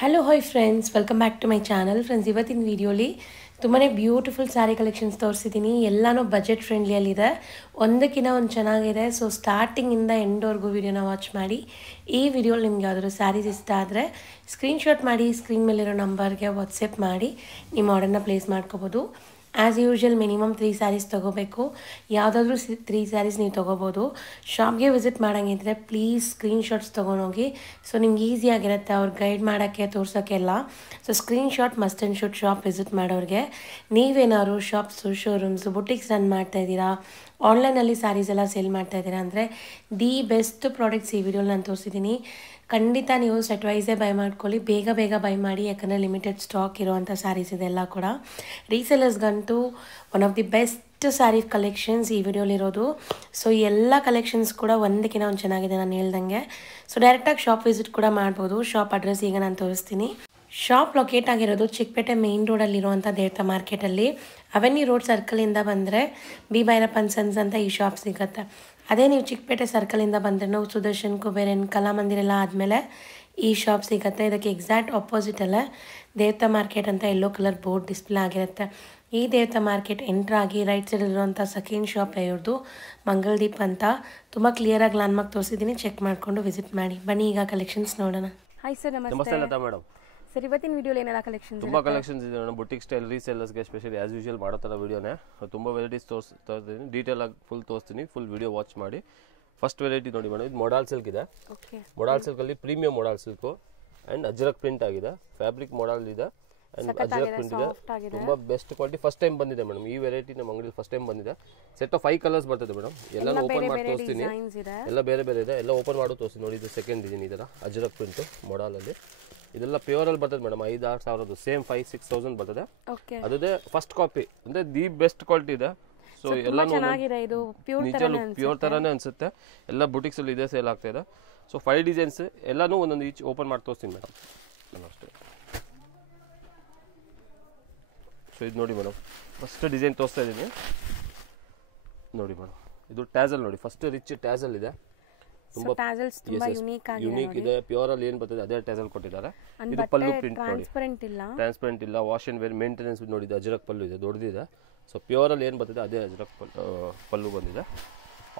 Hello hi friends, welcome back to my channel. Friends, ಇವತ್ತಿನ ವೀಡಿಯೋಲಿ ತುಂಬಾ ಬ್ಯೂಟಿಫುಲ್ ಸ್ಯಾರಿ ಕಲೆಕ್ಷನ್ಸ್ ತೋರಿಸಿದ್ದೀನಿ. ಎಲ್ಲನೂ ಬಜೆಟ್ ಫ್ರೆಂಡ್ಲಿಯಲ್ಲಿದೆ, ಒಂದಕ್ಕಿಂತ ಒಂದು ಚೆನ್ನಾಗಿದೆ. ಸೊ ಸ್ಟಾರ್ಟಿಂಗಿಂದ ಎಂಡ್ವರೆಗೂ ವೀಡಿಯೋನ ವಾಚ್ ಮಾಡಿ. ಈ ವಿಡಿಯೋಲಿ ನಿಮ್ಗೆ ಯಾವ್ದಾದ್ರು ಸ್ಯಾರೀಸ್ ಇಷ್ಟ ಆದರೆ ಸ್ಕ್ರೀನ್ಶಾಟ್ ಮಾಡಿ ಸ್ಕ್ರೀನ್ ಮೇಲಿರೋ ನಂಬರ್ಗೆ ವಾಟ್ಸಪ್ ಮಾಡಿ ನಿಮ್ಮ ಆರ್ಡರ್ನ ಪ್ಲೇಸ್ ಮಾಡ್ಕೋಬೋದು. ಆ್ಯಸ್ ಯೂಶ್ವಲ್ ಮಿನಿಮಮ್ 3 ಸ್ಯಾರೀಸ್ ತೊಗೋಬೇಕು. ಯಾವುದಾದ್ರೂ 3 ಸ್ಯಾರೀಸ್ ನೀವು ತೊಗೋಬೋದು. ಶಾಪ್ಗೆ ವಿಸಿಟ್ ಮಾಡೋಂಗಿದ್ರೆ ಪ್ಲೀಸ್ ಸ್ಕ್ರೀನ್ಶಾಟ್ಸ್ ತೊಗೊಂಡೋಗಿ. ಸೊ ನಿಮ್ಗೆ ಈಸಿಯಾಗಿರುತ್ತೆ ಅವ್ರು ಗೈಡ್ ಮಾಡೋಕ್ಕೆ, ತೋರ್ಸೋಕ್ಕೆಲ್ಲ. So screenshot must and should shop visit ಮಾಡೋರಿಗೆ. ನೀವೇನಾದ್ರು ಶಾಪ್ಸು, ಶೋರೂಮ್ಸು, ಬುಟಿಕ್ಸ್ ರನ್ ಮಾಡ್ತಾಯಿದ್ದೀರಾ, ಆನ್ಲೈನಲ್ಲಿ ಸ್ಯಾರೀಸ್ ಎಲ್ಲ ಸೇಲ್ ಮಾಡ್ತಾಯಿದ್ದೀರಾ ಅಂದರೆ ದಿ ಬೆಸ್ಟ್ ಪ್ರಾಡಕ್ಟ್ಸ್ ಈ ವಿಡಿಯೋಲಿ ನಾನು ತೋರಿಸಿದ್ದೀನಿ. ಖಂಡಿತ ನೀವು ಸೆಟ್ ವೈಸೇ ಬೈ ಮಾಡ್ಕೊಳ್ಳಿ, ಬೇಗ ಬೈ ಮಾಡಿ. ಯಾಕಂದರೆ ಲಿಮಿಟೆಡ್ ಸ್ಟಾಕ್ ಇರೋವಂಥ ಸ್ಯಾರೀಸ್ ಇದೆಲ್ಲ ಕೂಡ. ರೀಸೆಲರ್ಸ್ಗಂತೂ one of the best sari collections ಈ ವಿಡಿಯೋಲಿರೋದು. ಸೊ ಎಲ್ಲ ಕಲೆಕ್ಷನ್ಸ್ ಕೂಡ ಒಂದಕ್ಕಿಂತ ಒಂದು ಚೆನ್ನಾಗಿದೆ ನಾನು ಹೇಳ್ದಂಗೆ. ಸೊ ಡೈರೆಕ್ಟಾಗಿ ಶಾಪ್ ವಿಸಿಟ್ ಕೂಡ ಮಾಡ್ಬೋದು. ಶಾಪ್ ಅಡ್ರೆಸ್ ಈಗ ನಾನು ತೋರಿಸ್ತೀನಿ. ಶಾಪ್ ಲೊಕೇಟ್ ಆಗಿರೋದು ಚಿಕ್ಕಪೇಟೆ ಮೇನ್ ರೋಡಲ್ಲಿರುವಂಥ ದೇವತಾ ಮಾರ್ಕೆಟಲ್ಲಿ. ಅವೆನ್ಯೂ ರೋಡ್ ಸರ್ಕಲಿಂದ ಬಂದರೆ ಬಿ ಭೈರಪ್ಪನ್ ಸನ್ಸ್ ಅಂತ ಈ ಶಾಪ್ ಸಿಗುತ್ತೆ. ಅದೇ ನೀವು ಚಿಕ್ಕಪೇಟೆ ಸರ್ಕಲಿಂದ ಬಂದರೆ ನಾವು ಸುದರ್ಶನ್, ಕುಬೇರನ್, ಕಲಾಮಂದಿರ ಎಲ್ಲ ಆದಮೇಲೆ ಈ ಶಾಪ್ ಸಿಗುತ್ತೆ. ಇದಕ್ಕೆ ಎಕ್ಸಾಕ್ಟ್ ಆಪೋಸಿಟಲ್ಲೇ ದೇವತಾ ಮಾರ್ಕೆಟ್ ಅಂತ ಯೆಲ್ಲೋ ಕಲರ್ ಬೋರ್ಡ್ ಡಿಸ್ಪ್ಲೇ ಆಗಿರುತ್ತೆ. ಈ ದೇವತಾ ಮಾರ್ಕೆಟ್ ಎಂಟ್ರಾಗಿ ರೈಟ್ ಸೈಡಲ್ಲಿರುವಂಥ ಸೆಕೆಂಡ್ ಶಾಪ್ ಇವ್ರದ್ದು ಮಂಗಲ್ದೀಪ್ ಅಂತ. ತುಂಬ ಕ್ಲಿಯರಾಗಿ ಲ್ಯಾಂಡ್ಮಾರ್ಕ್ ತೋರಿಸಿದ್ದೀನಿ, ಚೆಕ್ ಮಾಡಿಕೊಂಡು ವಿಸಿಟ್ ಮಾಡಿ. ಬನ್ನಿ ಈಗ ಕಲೆಕ್ಷನ್ಸ್ ನೋಡೋಣ. ಹಾಯ್ ಸರ್, ನಮಸ್ತೆ ಲತಾ ಮೇಡಮ್. ಸರ್, ಇವತ್ತಿನ ವಿಡಿಯೋಲಿ ಏನೆಲ್ಲ ಕಲೆಕ್ಷನ್ಸ್? ತುಂಬಾ ಕಲೆಕ್ಷನ್ಸ್ ಇದೆ ಮೇಡಮ್. ಬುಟಿಕ್ ಸ್ಟೈಲ್ ರೀಸೇಲರ್ಸ್ಗೆ ಸ್ಪೆಷಲಿ ಆಸ್ ಯೂಶುವಲ್ ಮಾಡೋ ಥರ ವಿಡಿಯೋನೇ. ತುಂಬ ವೆರೈಟೀಸ್ ತೋರಿಸ್ತೀನಿ, ಡೀಟೇಲ್ ಆಗಿ ಫುಲ್ ತೋರಿಸ್ತೀನಿ. ಫುಲ್ ವಿಡಿಯೋ ವಾಚ್ ಮಾಡಿ. ಫಸ್ಟ್ ವೆರೈಟಿ ನೋಡಿ ಮೇಡಮ್, ಇದು ಮೊಡಾಲ್ ಸಿಲ್ಕ್ ಇದೆ. ಮೊಡಾಲ್ ಸಿಲ್ಕಲ್ಲಿ premium modal silk and ajrak print ಆಗಿದೆ. ಫ್ಯಾಬ್ರಿಕ್ ಮೊಡಾಲ್ ಇದೆ ಆ್ಯಂಡ್ ಅಜ್ರಕ್ ಪ್ರಿಂಟ್ ಇದೆ. ತುಂಬ ಬೆಸ್ಟ್ ಕ್ವಾಲಿಟಿ. ಫಸ್ಟ್ ಟೈಮ್ ಬಂದಿದೆ ಮೇಡಮ್ ಈ ವೆರೈಟಿ ನಮ್ಮ ಅಂಗಡಿಯಲ್ಲಿ. ಫಸ್ಟ್ ಟೈಮ್ ಬಂದಿದೆ. ಸೆಟ್ ಆಫ್ 5 ಕಲರ್ಸ್ ಬರ್ತದೆ ಮೇಡಮ್. ಎಲ್ಲ ಓಪನ್ ಮಾಡಿ ತೋರಿಸ್ತೀನಿ. ಎಲ್ಲ ಬೇರೆ ಇದೆ, ಎಲ್ಲ ಓಪನ್ ಮಾಡಿ ತೋರಿಸ್ತೀನಿ. ನೋಡಿ, ಇದು ಸೆಕೆಂಡ್ ಡಿಸೈನ್ ಇದರ ಅಜ್ರಕ್ ಪ್ರಿಂಟ್ ಮೊಡಾಲಲ್ಲಿ. ಇದೆಲ್ಲ ಪ್ಯೂರಲ್ಲಿ ಬರ್ತದೆ ಮೇಡಮ್. 5-6 ಸಾವಿರದ್ದು ಸೇಮ್ 5-6,000 ಬರ್ತದೆ. ಅದೇ ಫಸ್ಟ್ ಕಾಪಿ ಅಂದ್ರೆ ದಿ ಬೆಸ್ಟ್ ಕ್ವಾಲಿಟಿ ಇದೆ. ಸೊ ಎಲ್ಲ ನಿಜಲು ಪ್ಯೂರ್ ತರಾನೇ ಅನ್ಸುತ್ತೆ. ಎಲ್ಲ ಬುಟಿಕ್ಸ್ ಅಲ್ಲಿ ಇದೆ ಸೇಲ್ ಆಗ್ತಾ ಇದೆ. ಸೊ 5 ಡಿಸೈನ್ಸ್ ಎಲ್ಲಾನು ಒಂದೊಂದು ಈಚ್ ಓಪನ್ ಮಾಡಿ ತೋರಿಸ್ತೀನಿ ಮೇಡಮ್. ಅಷ್ಟೇ. ಸೊ ಇದು ನೋಡಿ ಮೇಡಮ್, ಫಸ್ಟ್ ಡಿಸೈನ್ ತೋರಿಸ್ತಾ ಇದ್ದೀನಿ ನೋಡಿ ಮೇಡಮ್. ಇದು ಟ್ಯಾಸಲ್ ನೋಡಿ, ಫಸ್ಟ್ ರಿಚ್ ಟ್ಯಾಸಲ್ ಇದೆ. ತುಂಬಾ ಯುನೀಕ್ ಇದೆ. ಪ್ಯೂರ್ ಅಲ್ಲಿ ಏನ್ ಬರ್ತದೆ ಅದೇ ಟ್ಯಾಸಲ್ ಕೊಟ್ಟಿದ್ದಾರೆ. ಇದು ಪಲ್ಲು ಪ್ರಿಂಟ್ ನೋಡಿ, ಟ್ರಾನ್ಸ್ಪರೆಂಟ್ ಇಲ್ಲ. ವಾಶ್ ಅಂಡ್ ವೇರ್ ಮೇಂಟೆನೆನ್ಸ್ ನೋಡಿ. ಇದು ಅಜ್ರಕ್ ಪಲ್ಲು ಇದೆ, ದೊಡ್ಡದಿದೆ. ಸೊ ಪ್ಯೂರ್ ಅಲ್ಲಿ ಏನ್ ಬರ್ತದೆ ಅದೇ ಅಜ್ರಕ್ ಪಲ್ಲು ಬಂದಿದೆ.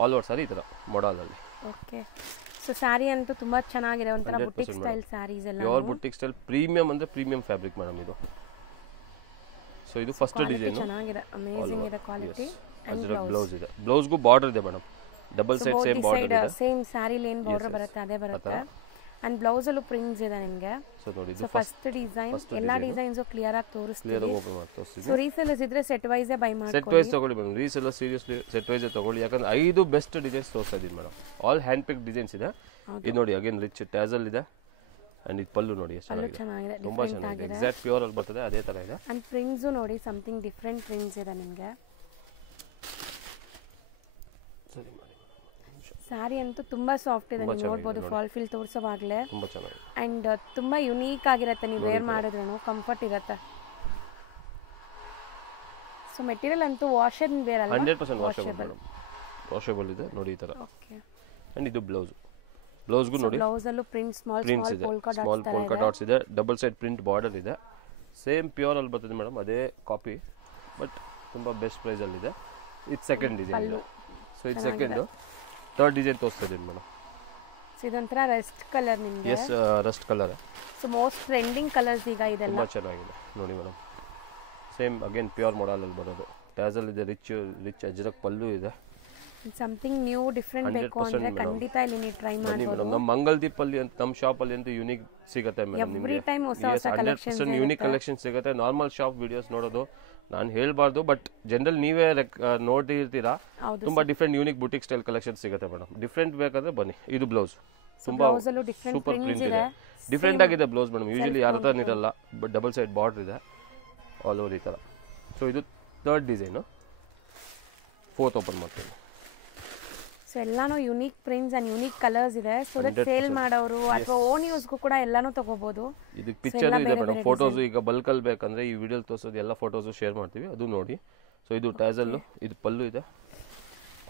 ಆಲ್ ಓವರ್ ಸಾರಿ ಈ ತರ ಮೊಡಲ್ ಅಲ್ಲಿ. ಓಕೆ. ಸೊ ಸ್ಯಾರಿ ಅಂತೂ ತುಂಬಾ ಚೆನ್ನಾಗಿದೆ, ಒಂತರ ಬುಟಿಕ್ ಸ್ಟೈಲ್ ಸ್ಯಾರೀಸ್ ಎಲ್ಲ. ಪ್ಯೂರ್ ಬುಟಿಕ್ ಸ್ಟೈಲ್ ಪ್ರೀಮಿಯಂ ಅಂದ್ರೆ ಪ್ರೀಮಿಯಂ ಫ್ಯಾಬ್ರಿಕ್ ಮೇಡಮ್ ಇದು. ಸೊ ಇದು ಫಸ್ಟ್ ಡಿಸೈನ್ ಚೆನ್ನಾಗಿದೆ, ಅಮೇಜಿಂಗ್ ಇದೆ ಕ್ವಾಲಿಟಿ. ಅಜ್ರಕ್ ಬ್ಲೌಸ್ ಇದೆ. ಬ್ಲೌಸ್ ಗೂ ಬಾರ್ಡರ್ ಇದೆ madam. Double side same border ಇದೆ. ಸೇಮ್ ಸ್ಯಾರಿ ಲೇನ್ ಬಾರ್ಡರ್ ಬರುತ್ತೆ ಅದೇ ಬರುತ್ತೆ. ಅಂಡ್ ಬ್ಲೌಸ್ ಅಲ್ಲೂ ಪ್ರಿಂಟ್ಸ್ ಇದೆ ನಿಮಗೆ. ಸೊ ನೋಡಿ, ಇದು ಫಸ್ಟ್ ಡಿಸೈನ್. ಎಲ್ಲಾ ಡಿಸೈನ್ಸ್ ಕ್ಲಿಯರ್ ಆಗಿ ತೋರಿಸ್ತೀವಿ. ಸೊ ರೀಸೆಲ್ಲರ್ಸ್ ಇದ್ರೆ ಸೆಟ್ ವೈಸ್ ಬೈ ಮಾಡಿ. ಸೆಟ್ ವೈಸ್ ತಗೊಳ್ಳಿ madam. Reseller seriously set wise ತಗೊಳ್ಳಿ. ಯಾಕಂದ್ರೆ 5 ಬೆಸ್ಟ್ ಡಿಸೈನ್ಸ್ ತೋರಿಸ್ತಾ ಇದೀನಿ madam. All hand pick designs ಇದೆ. ಇದು ನೋಡಿ, ಅಗೇನ್ ರಿಚ್ ಟ್ಯಾಸಲ್ ಇದೆ. ಅಂಡ್ ಇದು ಪಲ್ಲು ನೋಡಿ ಎಷ್ಟು ಚೆನ್ನಾಗಿದೆ, ತುಂಬಾ ಚೆನ್ನಾಗಿದೆ. ಎಕ್ಸಾಕ್ಟ್ ಪ್ಯೂರ್ ಅಲ್ಲಿ ಬರ್ತದೆ ಅದೇ ತರ ಇದೆ. ಅಂಡ್ ಪ್ರಿಂಟ್ಸ್ ನೋಡಿ, ಸಮಥಿಂಗ್ ಡಿಫರೆಂಟ್ ಪ್ರಿಂಟ್ಸ್ ಇದೆ ನಿಮಗೆ. ಸ್ಯಾರಿ ಅಂತೂ ತುಂಬಾ ಸಾಫ್ಟ್ ಇದೆ, ನೀವು ನೋಡಬಹುದು. ಫಾಲ್ ಫಿಲ್ ತೋರಿಸೋವಾಗಲೇ ತುಂಬಾ ಚೆನ್ನಾಗಿದೆ. ಅಂಡ್ ತುಂಬಾ ಯುನೀಕ್ ಆಗಿರುತ್ತೆ. ನೀವು ವೇರ್ ಮಾಡಿದ್ರೂ ಕಂಫರ್ಟ್ ಇರುತ್ತೆ. ಸೊ ಮೆಟೀರಿಯಲ್ ಅಂತೂ ವಾಶ್ ಅಂಡ್ ವೇರ್ ಅಲ್ಲ, 100% ವಾಷಬಲ್ ಇದೆ ನೋಡಿ ಈ ತರ. ಓಕೆ. ಅಂಡ್ ಇದು ಬ್ಲೌಸ್ ಗೂ ನೋಡಿ, ಬ್ಲೌಸ್ ಅಲ್ಲೂ ಪ್ರಿಂಟ್ ಸ್ಮಾಲ್ ಪೋಲ್ಕಾ ಡಾಟ್ಸ್ ಇದೆ. ಡಬಲ್ ಸೈಡ್ ಪ್ರಿಂಟ್ ಬಾರ್ಡರ್ ಇದೆ. ಸೇಮ್ ಪ್ಯೂರ್ ಅಲ್ಲಿ ಬರ್ತದೆ ಮೇಡಮ್, ಅದೇ ಕಾಪಿ, ಬಟ್ ತುಂಬಾ ಬೆಸ್ಟ್ ಪ್ರೈಸ್ ಅಲ್ಲಿ ಇದೆ. ಇದು ಸೆಕೆಂಡ್ ಡಿಸೈನ್. ಸೊ ಇದು ಸೆಕೆಂಡ್. ಥರ್ಡ್ ಡಿಸೈನ್ ತೋರಿಸ್ತಾ ಇದೀನಿ ಮೇಡಮ್. ಇದೊಂಥರ ರಸ್ಟ್ ಕಲರ್ ನಿಮಗೆ. Yes, rust colour. So most trending colours ಈಗ ಇದೆಲ್ಲ. ತುಂಬಾ ಚೆನ್ನಾಗಿದೆ ನೋಡಿ madam. Same again pure model ಅಲ್ಲಿ ಬರೋದು. ಟ್ಯಾಸಲ್ ಇದೆ, ರಿಚ್ ಅಜ್ರಕ್ ಪಲ್ಲು ಇದೆ. ಸಮಥಿಂಗ್ ನ್ಯೂ ಡಿಫರೆಂಟ್ ಬೇಕು ಅಂದ್ರೆ ಖಂಡಿತ ಇಲ್ಲಿ ನೀವು ಟ್ರೈ ಮಾಡಬಹುದು. ನಮ್ಮ ಮಂಗಲ್ದೀಪ್ ಅಲ್ಲಿ ಅಂತ ನಮ್ಮ ಶಾಪ್ ಅಲ್ಲಿ ಅಂತ ಯೂನಿಕ್ ಸಿಗುತ್ತೆ ಮೇಡಮ್. ಎವ್ರಿ ಟೈಮ್ ಹೊಸ ಕಲೆಕ್ಷನ್ಸ್, ಯೂನಿಕ್ ಕಲೆಕ್ಷನ್ ಸಿಗುತ್ತೆ. ನಾರ್ಮಲ್ ಶಾಪ್ ವಿಡಿಯೋಸ್ ನೋಡೋದು ನಾನು ಹೇಳ್ಬಾರ್ದು, ಬಟ್ ಜನರಲ್ ನೀವೇ ನೋಡಿರ್ತೀರಾ. ತುಂಬಾ different unique boutique style collection ಸಿಗುತ್ತೆ ಮೇಡಮ್. ಡಿಫರೆಂಟ್ ಬೇಕಾದ್ರೆ ಬನ್ನಿ. ಇದು ಬ್ಲೌಸ್ ತುಂಬಾ ಸೂಪರ್ ಪ್ರಿಂಟ್ ಇದೆ. ಡಿಫರೆಂಟ್ ಆಗಿದೆ ಬ್ಲೌಸ್ ಮೇಡಮ್. ಯೂಶಲಿ ಯಾರ ಹತ್ರ ಇರಲ್ಲ, ಬಟ್ ಡಬಲ್ ಸೈಡ್ ಬಾರ್ಡರ್ ಇದೆ ಆಲ್ ಓವರ್ ಈ ತರ. ಸೊ ಇದು ಥರ್ಡ್ ಡಿಸೈನ್. ಫೋರ್ತ್ ಓಪನ್ ಮಾಡ್ತೀನಿ. ಸೊ ಎಲ್ಲಾನು unique prints and unique colours ಇದೆ. ಸೊ ದಟ್ ಸೇಲ್ ಮಾಡೋರು ಅಥವಾ ಓನ್ ಯೂಸ್ಗೂ ಕೂಡ ಎಲ್ಲಾನು ತಗೋಬಹುದು. ಇದು ಪಿಕ್ಚರ್ ಇದೆ ಮೇಡಮ್. ಫೋಟೋಸ್ ಈಗ ಬಲ್ಕ್ ಅಲ್ಲಿ ಬೇಕಂದ್ರೆ ಈ ವಿಡಿಯೋ ತೋರಿಸೋದು ಎಲ್ಲ ಫೋಟೋಸ್ ಶೇರ್ ಮಾಡ್ತೀವಿ, ಅದು ನೋಡಿ. ಸೊ ಇದು ಟ್ಯಾಸಲ್, ಇದು ಪಲ್ಲು ಇದೆ.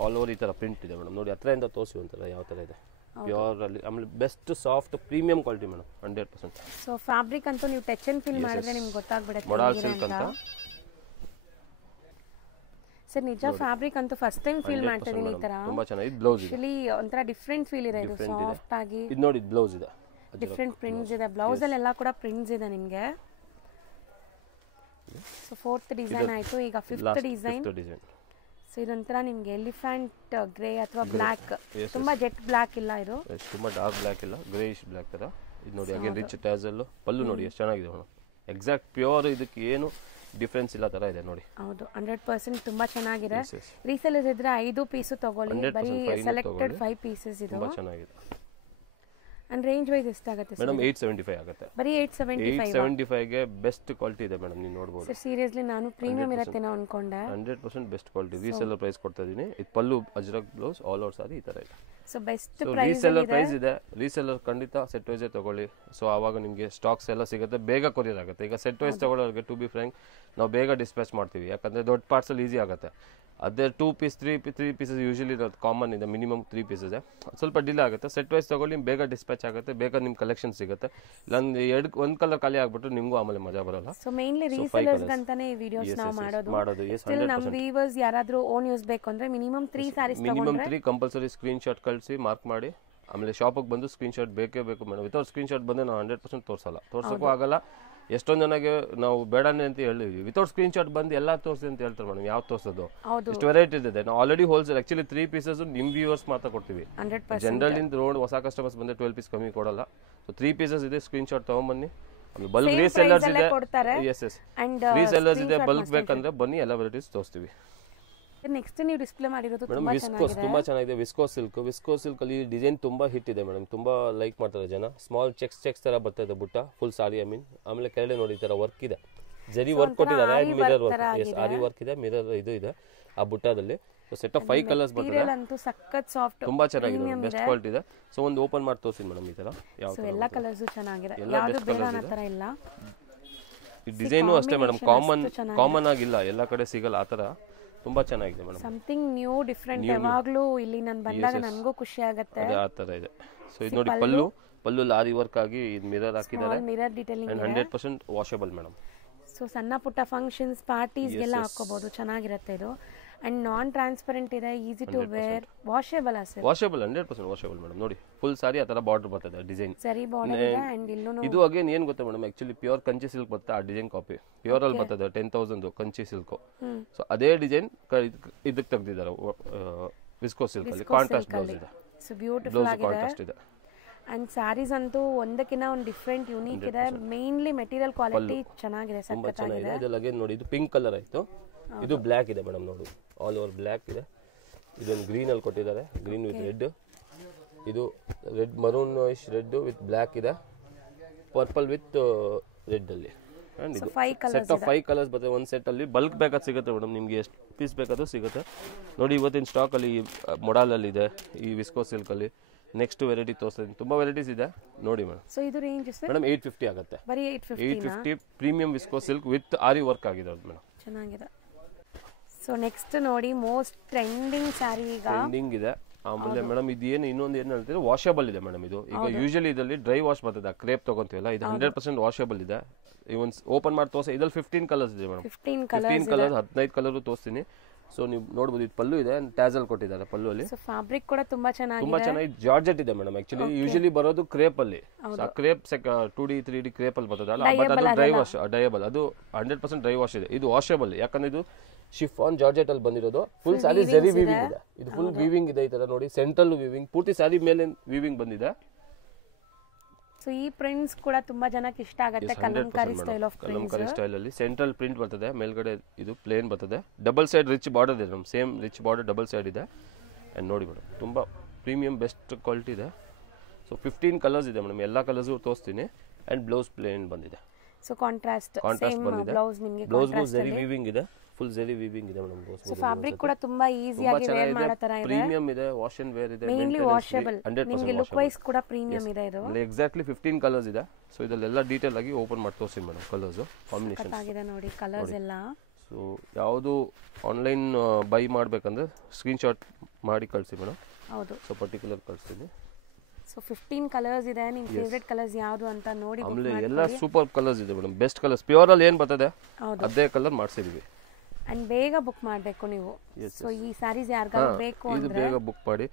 ಆಲ್ ಓವರ್ ಈ ತರ ಪ್ರಿಂಟ್ ಇದೆ ಮೇಡಮ್. ನೋಡಿ ಹತ್ರದಿಂದ ತೋರಿಸಿ ಒಂಥರ ಯಾವ ತರ ಇದೆ. ಪ್ಯೂರ್ ಅಲ್ಲಿ. ಆಮೇಲೆ best soft premium quality madam 100%. So fabric ಅಂತೂ ನೀವು ಟಚ್ ಅಂಡ್ ಫೀಲ್ ಮಾಡಿದ್ರೆ ನಿಮ್ಗೆ ಗೊತ್ತಾಗ್ಬಿಡುತ್ತೆ ಮೊಡಾಲ್ ಸಿಲ್ಕ್ ಅಂತ. ಸರ್ ನಿಜ ಫ್ಯಾಬ್ರಿಕ್ ಅಂತೂ ಫಸ್ಟ್ ಟೈಮ್ ಫೀಲ್ ಮಾಡ್ತಾ ಇದೀನಿ ಈ ತರ. ತುಂಬಾ ಚೆನ್ನಾಗಿ ಬ್ಲೌಸ್ ಇದೆ. ಆಕ್ಚುಲಿ ಒಂಥರ ಡಿಫರೆಂಟ್ ಫೀಲ್ ಇದೆ, ಇದು ಸಾಫ್ಟ್ ಆಗಿ. ಇದು ನೋಡಿ ಬ್ಲೌಸ್ ಇದೆ, ಡಿಫರೆಂಟ್ ಪ್ರಿಂಟ್ಸ್ ಇದೆ, ಬ್ಲೌಸ್ ಅಲ್ಲೆಲ್ಲ ಕೂಡ ಪ್ರಿಂಟ್ಸ್ ಇದೆ ನಿಮಗೆ. ಸೊ ಫೋರ್ತ್ ಡಿಸೈನ್ ಆಯ್ತು, ಈಗ ಫಿಫ್ತ್ ಡಿಸೈನ್. ಸೊ ಇದೊಂಥರ ನಿಮ್ಗೆ ಎಲಿಫೆಂಟ್ ಗ್ರೇ ಅಥವಾ ಬ್ಲಾಕ್, ತುಂಬಾ ಜೆಟ್ ಬ್ಲಾಕ್ ಇಲ್ಲ, ಇದು ತುಂಬಾ ಡಾರ್ಕ್ ಬ್ಲಾಕ್ ಇಲ್ಲ, ಗ್ರೇಯಿಶ್ ಬ್ಲಾಕ್ ತರ. ಇದು ನೋಡಿ ಅಗೇನ್ ರಿಚ್ ಟ್ಯಾಸಲ್, ಪಲ್ಲು ನೋಡಿ ಎಷ್ಟು ಚೆನ್ನಾಗಿದೆ ಮೇಡಮ್. ಎಕ್ಸಾಕ್ಟ್ ಪ್ಯೂರ್, ಇದಕ್ಕೆ ಏನು ಡಿಫರೆನ್ಸ್ ಇಲ್ಲ ತರ ಇದೆ ನೋಡಿ. ಹೌದು 100% ತುಂಬಾ ಚೆನ್ನಾಗಿದೆ. ರೀಸೇಲರ್ಸ್ ಇದ್ರೆ 5 ಪೀಸ್ ತಗೊಳ್ಳಿ, ಬರೀ ಸೆಲೆಕ್ಟೆಡ್ 5 ಪೀಸಸ್ ಇದು. ತುಂಬಾ ಚೆನ್ನಾಗಿದೆ. ಅಂಡ್ ರೇಂಜ್ ವೈಸ್ ಎಷ್ಟಾಗುತ್ತೆ ಮೇಡಮ್? 875 ಆಗುತ್ತೆ. ಬರೀ 875 ಗೆ ಬೆಸ್ಟ್ ಕ್ವಾಲಿಟಿ ಇದೆ ಮೇಡಮ್, ನೀವು ನೋಡಬಹುದು. ಸರ್ ಸೀರಿಯಸ್ಲಿ ನಾನು ಪ್ರೀಮಿಯಂ ಇರುತ್ತೇನೋ ಅನ್ಕೊಂಡೆ. 100% ಬೆಸ್ಟ್ ಕ್ವಾಲಿಟಿ. ರೀಸೆಲ್ಲರ್ ಪ್ರೈಸ್ ಕೊಡ್ತಾ ಇದೀನಿ. ಇದು pallu ajrak blouse all over sari ಈ ತರ ಇದೆ. So best price reseller price ಇದೆ. ರೀಸೆಲ್ಲರ್ ಖಂಡಿತ ಸೆಟ್ ವೈಸ್ ತಗೊಳ್ಳಿ. ಸೊ ಆವಾಗ ನಿಮಗೆ ಸ್ಟಾಕ್ಸ್ ಎಲ್ಲ ಸಿಗುತ್ತೆ, ಬೇಗ ಕೊರಿಯರ್ ಆಗುತ್ತೆ. ಈಗ ಸೆಟ್ ವೈಸ್ ತಗೊಳ್ಳೋರಿಗೆ ಟು ಬಿ ಫ್ರ್ಯಾಂಕ್ ನಾವು ಬೇಗ ಡಿಸ್ಪ್ಯಾಚ್ ಮಾಡ್ತೀವಿ, ಯಾಕಂದ್ರೆ ದೊಡ್ಡ ಪಾರ್ಸಲ್ ಈಸಿ ಆಗುತ್ತೆ. ಅದೇ 2 ಪೀಸ್ 3 ಪೀಸಸ್ ಯೂಶಲಿ ಕಾಮನ್ ಇದೆ, ಮಿನಿಮಮ್ 3 ಪೀಸಸ್ ಸ್ವಲ್ಪ ಡಿಲೇ ಆಗುತ್ತೆ. ಸೆಟ್ ವೈಸ್ ತಗೊಳ್ಳಿ, ಬೇಗ ಡಿಸ್ಪ್ಯಾಚ್ ಆಗುತ್ತೆ, ಬೇಗ ನಿಮ್ಮ ಕಲೆಕ್ಷನ್ ಸಿಗುತ್ತೆ. ಇಲ್ಲ ಒಂದು ಕಲರ್ ಖಾಲಿ ಆಗ್ಬಿಟ್ಟು ನಿಮಗೂ ಆಮೇಲೆ ಮಜಾ ಬರಲ್ಲ. ಸೊ ಮೇನ್ಲಿ ರೀಸೆಲರ್ಸ್ ಅಂತಾನೆ ಈ ವಿಡಿಯೋಸ್ ನಾವು ಮಾಡೋದು. ಸ್ಟಿಲ್ ನಮ್ಮ ವ್ಯೂವರ್ಸ್ ಯಾರಾದ್ರೂ ಓನ್ ಯೂಸ್ ಬೇಕು ಅಂದ್ರೆ ಮಿನಿಮಮ್ 3 ಸ್ಯಾರೀಸ್ ತಗೊಂಡ್ರೆ ಮಿನಿಮಮ್ 3 ಕಂಪಲ್ಸರಿ ಸ್ಕ್ರೀನ್ ಶಾಟ್ ಕಳಿಸಿ ಮಾರ್ಕ್ ಮಾಡಿ. ಆಮೇಲೆ ಶಾಪಿಗೆ ಬಂದು ಸ್ಕ್ರೀನ್ ಶಾಟ್ ಬೇಕೇ ಬೇಕು ಮೇಡಮ್. ವಿತೌಟ್ ಸ್ಕ್ರೀನ್ ಶಾಟ್ ಬಂದ್ರೆ ನಾವು 100% ತೋರಿಸಲ್ಲ, ತೋರ್ಸೋಕ್ಕೂ ಆಗಲ್ಲ. ಎಷ್ಟೊಂದು ಜನಗೆ ನಾವು ಬೇಡನೆ ಅಂತ ಹೇಳಿದ್ವಿ, ವಿತೌಟ್ ಸ್ಕ್ರೀನ್ ಶಾಟ್ ಬಂದು ಎಲ್ಲ ತೋರಿಸಿ ಅಂತ ಹೇಳ್ತಾರೆ ಮೇಡಮ್. ಯಾವ ತೋರಿಸೋದು? ಇಷ್ಟು ವೆರೈಟೀಸ್ ಇದೆ. ನಾವು ಆಲ್ರೆಡಿ ಹೋಲ್ಸೇಲ್ ಆಕ್ಚುಲಿ 3 ಪೀಸಸ್ ನಿಮ್ ವ್ಯೂವರ್ಸ್ ಮಾತ್ರ ಕೊಡ್ತೀವಿ. ಜನರಲ್ ಇಂದ ರೋಡ್ ಹೊಸ ಕಸ್ಟಮರ್ಸ್ ಬಂದ್ರೆ 12 ಪೀಸ್ ಕಮ್ಮಿ ಕೊಡಲ್ಲ. ಸೊ 3 ಪೀಸಸ್ ಇದೆ, ಸ್ಕ್ರೀನ್ ಶಾಟ್ ತಗೊಂಡ್ಬನ್ನಿ. ಆಮೇಲೆ ಬಲ್ಕ್ ರೀಸೆಲ್ಲರ್ಸ್ ಇದೆ, ರೀಸೆಲ್ಲರ್ಸ್ ಇದೆ. ಬಲ್ಕ್ ಬೇಕಂದ್ರೆ ಬನ್ನಿ, ಎಲ್ಲ ವೆರೈಟೀಸ್ ತೋರಿಸ್ತೀವಿ. ನೆಕ್ಸ್ಟ್ ನೀವು ಡಿಸ್ಪ್ಲೇ ಮಾಡಿರೋದು ಮೇಡಮ್ ವಿಸ್ಕೋಸ್ ತುಂಬಾ ಚೆನ್ನಾಗಿದೆ. ವಿಸ್ಕೋಸ್ ಸಿಲ್ಕ್ ಅಲ್ಲಿ ಡಿಸೈನ್ ತುಂಬಾ ಹಿಟ್ ಇದೆ ಮೇಡಮ್, ತುಂಬಾ ಲೈಕ್ ಮಾಡ್ತಾರೆ ಜನ. ಸ್ಮಾಲ್ ಚೆಕ್ಸ್ ತರ ಬರ್ತದೆ ಬುಟ್ಟ, ಫುಲ್ ಸಾರಿ ಐ ಮೀನ್. ಆಮೇಲೆ ಕೆಳಗಡೆ ನೋಡಿ ಈ ತರ ವರ್ಕ್ ಇದೆ, ಜರಿ ವರ್ಕ್ ಕೊಟ್ಟಿದ್ದಾರೆ, ಮಿರರ್ ವರ್ಕ್. ಎಸ್, ಆರಿ ವರ್ಕ್ ಇದೆ, ಮಿರರ್ ಇದು ಇದೆ ಆ ಬುಟ್ಟದಲ್ಲಿ. ಸೊ ಸೆಟ್ ಆಫ್ 5 ಕಲರ್ಸ್ ಬರ್ತದೆ, ತುಂಬಾ ಚೆನ್ನಾಗಿದೆ, ಬೆಸ್ಟ್ ಕ್ವಾಲಿಟಿ ಇದೆ. ಸೊ ಒಂದು ಓಪನ್ ಮಾಡಿ ತೋರಿಸಿ ಮೇಡಮ್ ಈ ತರ. ಯಾವ ಎಲ್ಲ ಕಲರ್ಸ್ ಚೆನ್ನಾಗಿದೆ, ಯಾವುದು ಬೇಡ ಅನ್ನೋ ತರ ಇಲ್ಲ. ಈ ಡಿಸೈನು ಅಷ್ಟೇ ಮೇಡಮ್, ಕಾಮನ್ ಆಗಿಲ್ಲ, ಎಲ್ಲ ಕಡೆ ಸಿಗಲ್ಲ ಆ ತರ. ತುಂಬಾ ಚೆನ್ನಾಗಿದೆ ಮೇಡಮ್, ಸಮಥಿಂಗ್ ನ್ಯೂ ಡಿಫರೆಂಟ್. ಯಾವಾಗಲೂ ಇಲ್ಲಿ ನಾನು ಬಂದಾಗ ನನಗೂ ಖುಷಿ ಆಗುತ್ತೆ. ಆ ತರ ಇದೆ. ಸೊ ಇದು ನೋಡಿ ಪಲ್ಲು ಲಾರಿ ವರ್ಕ್ ಆಗಿ ಮಿರರ್ ಹಾಕಿದ್ದಾರೆ, mirror detailing 100% washable madam. So ಸಣ್ಣ ಪುಟ್ಟ ಫಂಕ್ಷನ್ಸ್ ಪಾರ್ಟೀಸ್ಗೆಲ್ಲ ಹಾಕೋಬಹುದು, ಚೆನ್ನಾಗಿರುತ್ತೆ ಇದು. ಅಂಡ್ ನಾನ್ ಟ್ರಾನ್ಸ್ಪರೆಂಟ್ ಇದೆ, ಈಸಿ ಟು ವೇರ್, ವಾಷೇಬಲ್ ಅಷ್ಟೇ. Washable 100% washable madam. ನೋಡಿ ಫುಲ್ ಸಾರಿ ಆ ತರ ಬಾರ್ಡರ್ ಬರ್ತದೆ, ಡಿಸೈನ್ ಸರಿ ಬಾರ್ಡರ್ ಇದೆ. ಅಂಡ್ ಇಲ್ಲೂ ಇದು ಅಗೇನ್ ಏನ್ ಗೊತ್ತಾ madam, actually pure Kanchi silk ಬರುತ್ತೆ, ಆ ಡಿಸೈನ್ ಕಾಪಿ ಪ್ಯೂರ್ ಅಲ್ಲಿ ಬರ್ತದೆ 10,000 ಕಂಚಿ ಸಿಲ್ಕ್. ಸೊ ಅದೇ ಡಿಸೈನ್ ಇದಕ್ಕೆ ತೆಗೆದಿದ್ದಾರೆ ವಿಸ್ಕೋ ಸಿಲ್ಕ್ ಅಲ್ಲಿ. ಕಾಂಟ್ರಾಸ್ಟ್ ಬ್ಲೌಸ್ ಇದೆ, ಸೊ ಬ್ಯೂಟಿಫುಲ್ ಆಗಿದೆ. ಕಾಂಟ್ರಾಸ್ಟ್ ಇದೆ. ಅಂಡ್ ಸ್ಯಾರೀಸ್ ಅಂತೂ ಒಂದಕ್ಕಿಂತ ಒಂದು ಡಿಫರೆಂಟ್ ಯೂನಿಕ್ ಇದೆ. ಮೇನ್ಲಿ ಮೆಟೀರಿಯಲ್ ಕ್ವಾಲಿಟಿ ಚೆನ್ನಾಗಿದೆ, ಸಖತ್ತಾಗಿದೆ. ಇದೆಲ್ಲ ಅಗೇನ್ ನೋಡಿ, ಇದು ಪಿಂಕ್ ಕಲರ್ ಆಯ್ತು, ಇದು ಬ್ಲ್ಯಾಕ್ ಇದೆ ಮೇಡಮ್. ನೋಡು ಆಲ್ ಓವರ್ ಬ್ಲ್ಯಾಕ್ ಇದೆ. ಇದೊಂದು ಗ್ರೀನ್ ಅಲ್ಲಿ ಕೊಟ್ಟಿದ್ದಾರೆ, ಗ್ರೀನ್ ವಿತ್ ರೆಡ್. ಇದು red maroon red with black ಇದೆ, ಪರ್ಪಲ್ ವಿತ್ ರೆಡ್ ಅಲ್ಲಿ. ಅಂಡ್ ಇದು ಸೆಟ್ ಆಫ್ 5 ಕಲರ್ಸ್ ಬರ್ತದೆ ಒಂದು ಸೆಟ್ ಅಲ್ಲಿ. ಬಲ್ಕ್ ಬೇಕಾದ್ರೆ ಸಿಗುತ್ತೆ ಮೇಡಮ್, ನಿಮ್ಗೆ ಎಷ್ಟು ಪೀಸ್ ಬೇಕಾದ್ರೂ ಸಿಗುತ್ತೆ. ನೋಡಿ ಇವತ್ತಿನ ಸ್ಟಾಕ್ ಅಲ್ಲಿ ಮೊಡಾಲ್ ಅಲ್ಲಿ ಇದೆ, ಈ ವಿಸ್ಕೋ ಸಿಲ್ಕ್ ಅಲ್ಲಿ. ನೆಕ್ಸ್ಟ್ ವೆರೈಟಿ ತೋರಿಸ್ತೀನಿ, ತುಂಬಾ ವೆರೈಟೀಸ್ ಇದೆ ನೋಡಿ ಮೇಡಮ್. ಸೊ ಇದು ರೇಂಜ್ ಮೇಡಮ್ 850 ಆಗುತ್ತೆ, ಬರೀ 850 premium viscose silk with aari work ಆಗಿದೆ ಮೇಡಮ್, ಚೆನ್ನಾಗಿದೆ. ಸೊ ನೆಕ್ಸ್ಟ್ ನೋಡಿ, ಮೋಸ್ಟ್ ಟ್ರೆಂಡಿಂಗ್ ಸ್ಯಾರಿ ಈಗ ಟ್ರೆಂಡಿಂಗ್ ಇದೆ. ಆಮೇಲೆ ಮೇಡಮ್ ಇದು ಏನು ಇನ್ನೊಂದು ಏನು ಹೇಳ್ತೀರಾ, ವಾಷಬಲ್ ಇದೆ ಮೇಡಮ್. ಇದು ಈಗ ಯೂಶಲಿ ಇದರಲ್ಲಿ ಡ್ರೈ ವಾಶ್ ಬರ್ತದೆ, ಕ್ರೇಪ್ ತಗೊಂತೀವಲ್ಲ, ಇದು 100% ವಾಷಬಲ್ ಇದೆ. ಇವನ್ ಓಪನ್ ಮಾಡಿ ತೋರಿಸಿ. ಇದ್ರಲ್ಲಿ 15 ಕಲರ್ಸ್ ಇದೆ ಮೇಡಮ್, 15 ಕಲರ್ 15 ಕಲರ್ ತೋರಿಸ್ತೀನಿ. ಸೊ ನೀವು ನೋಡಬಹುದು, ಇದು ಪಲ್ಲು ಇದೆ, ಟ್ಯಾಸಲ್ ಕೊಟ್ಟಿದ್ದಾರೆ ಪಲ್ಲು ಅಲ್ಲಿ. ಸೊ ಫ್ಯಾಬ್ರಿಕ್ ಕೂಡ ತುಂಬಾ ಚೆನ್ನಾಗಿ ಜಾರ್ಜೆಟ್ ಇದೆ ಮೇಡಮ್. ಆಕ್ಚುಲಿ ಯೂಶಲಿ ಬರೋದು ಕ್ರೇಪ್ ಅಲ್ಲಿ, ಕ್ರೇಪ್ 2D 3D ಕ್ರೇಪ್ ಅಲ್ಲಿ ಬರ್ತದಲ್ಲ, ಬಟ್ ಅದು ಡ್ರೈ ವಾಶ್ ಡಯಬಲ್, ಅದು 100% ಡ್ರೈ ವಾಶ್ ಇದೆ. ಇದು ವಾಷಬಲ್, ಯಾಕಂದ್ರೆ ಇದು ಶಿಫಾನ್ ಜಾರ್ಜೆಟ್ ಅಲ್ಲಿ ಬಂದಿರೋದು. ಫುಲ್ ಸ್ಯಾರಿ ಜರಿ ವೀವಿಂಗ್ ಇದೆ, ಇದು ಫುಲ್ ವೀವಿಂಗ್ ಇದೆ ಈ ತರ ನೋಡಿ, ಸೆಂಟ್ರಲ್ ವೀವಿಂಗ್, ಪೂರ್ತಿ ಸ್ಯಾರಿ ಮೇಲೆ ವೀವಿಂಗ್ ಬಂದಿದೆ. ಸೊ ಈ ಪ್ರಿಂಟ್ಸ್ ಕೂಡ ತುಂಬಾ ಜನಕ್ಕೆ ಇಷ್ಟ ಆಗುತ್ತೆ, Kalamkari style of prints. Kalamkari style ಅಲ್ಲಿ ಸೆಂಟ್ರಲ್ ಪ್ರಿಂಟ್ ಬರ್ತದೆ, ಮೇಲ್ಗಡೆ ಇದು ಪ್ಲೇನ್ ಬರ್ತದೆ, ಡಬಲ್ ಸೈಡ್ ರಿಚ್ ಬಾರ್ಡರ್ ಇದೆ madam, same rich border double side ಇದೆ. ಅಂಡ್ ನೋಡಿ ಮೇಡಮ್, ತುಂಬಾ ಪ್ರೀಮಿಯಂ ಬೆಸ್ಟ್ ಕ್ವಾಲಿಟಿ ಇದೆ. ಸೊ 15 ಕಲರ್ಸ್ ಇದೆ ಮೇಡಮ್, ಎಲ್ಲಾ ಕಲರ್ಸ್ ತೋರಿಸ್ತೀನಿ. ಅಂಡ್ ಬ್ಲೌಸ್ ಪ್ಲೇನ್ ಬಂದಿದೆ, ಸೊ ಕಾಂಟ್ರಾಸ್ಟ್ ಬಂದಿದೆ. ಬ್ಲೌಸ್ ನಿಮಗೆ ಬ್ಲೌಸ್ ಜರಿ ವೀವಿಂಗ್ ಇದೆ, ಫುಲ್ ಜರಿ ವೀವಿಂಗ್ ಇದೆ ಮೇಡಮ್. ಸೊ ಫ್ಯಾಬ್ರಿಕ್ ಕೂಡ ತುಂಬಾ ಈಸಿಯಾಗಿ ವೇರ್ ಮಾಡೋ ತರ ಇದೆ, ಪ್ರೀಮಿಯಂ ಇದೆ, ವಾಶ್ ಅಂಡ್ ವೇರ್ ಇದೆ, ಮೇನ್ಲಿ ವಾಷಬಲ್. ನಿಮಗೆ ಲುಕ್ ವೈಸ್ ಕೂಡ ಪ್ರೀಮಿಯಂ ಇದೆ ಇದು. ಎಕ್ಸಾಕ್ಟ್ಲಿ 15 ಕಲರ್ಸ್ ಇದೆ. ಸೊ ಇದೆಲ್ಲ ಡೀಟೇಲ್ ಆಗಿ ಓಪನ್ ಮಾಡಿ ತೋರಿಸಿ ಮೇಡಮ್, ಕಲರ್ಸ್ ಕಾಂಬಿನೇಷನ್ ಆಗಿದೆ ನೋಡಿ, ಕಲರ್ಸ್ ಎಲ್ಲ. ಸೊ ಯಾವುದು ಆನ್ಲೈನ್ ಬೈ ಮಾಡಬೇಕಂದ್ರೆ ಸ್ಕ್ರೀನ್ ಶಾಟ್ ಮಾಡಿ ಕಳಿಸಿ ಮೇಡಮ್. ಹೌದು, ಸೊ ಪರ್ಟಿಕ್ಯುಲರ್ ಕಳಿಸ್ತೀನಿ. ಸೊ 15 ಕಲರ್ಸ್ ಇದೆ. ನಿಮ್ಮ ಫೇವರೇಟ್ ಕಲರ್ಸ್ ಯಾವುದು ಅಂತ ನೋಡಿ book ಆಮೇಲೆ ಮಾಡಿ. ಎಲ್ಲ ಸೂಪರ್ ಕಲರ್ಸ್ ಇದೆ ಮೇಡಮ್, ಬೆಸ್ಟ್ ಕಲರ್ಸ್. ಪ್ಯೂರ್ ಅಲ್ಲಿ ಏನು ಬರ್ತದೆ ಅದೇ ಕಲರ್ ಮಾಡಿಸಿದೀವಿ. ಅಂಡ್ ಬೇಗ ಬುಕ್ ಮಾಡಬೇಕು ನೀವು. ಸೊ ಈ ಸ್ಯಾರೀಸ್ ಯಾರಿಗಾದ್ರು ಬೇಕು ಇದು ಬೇಗ ಬುಕ್ ಮಾಡಿ.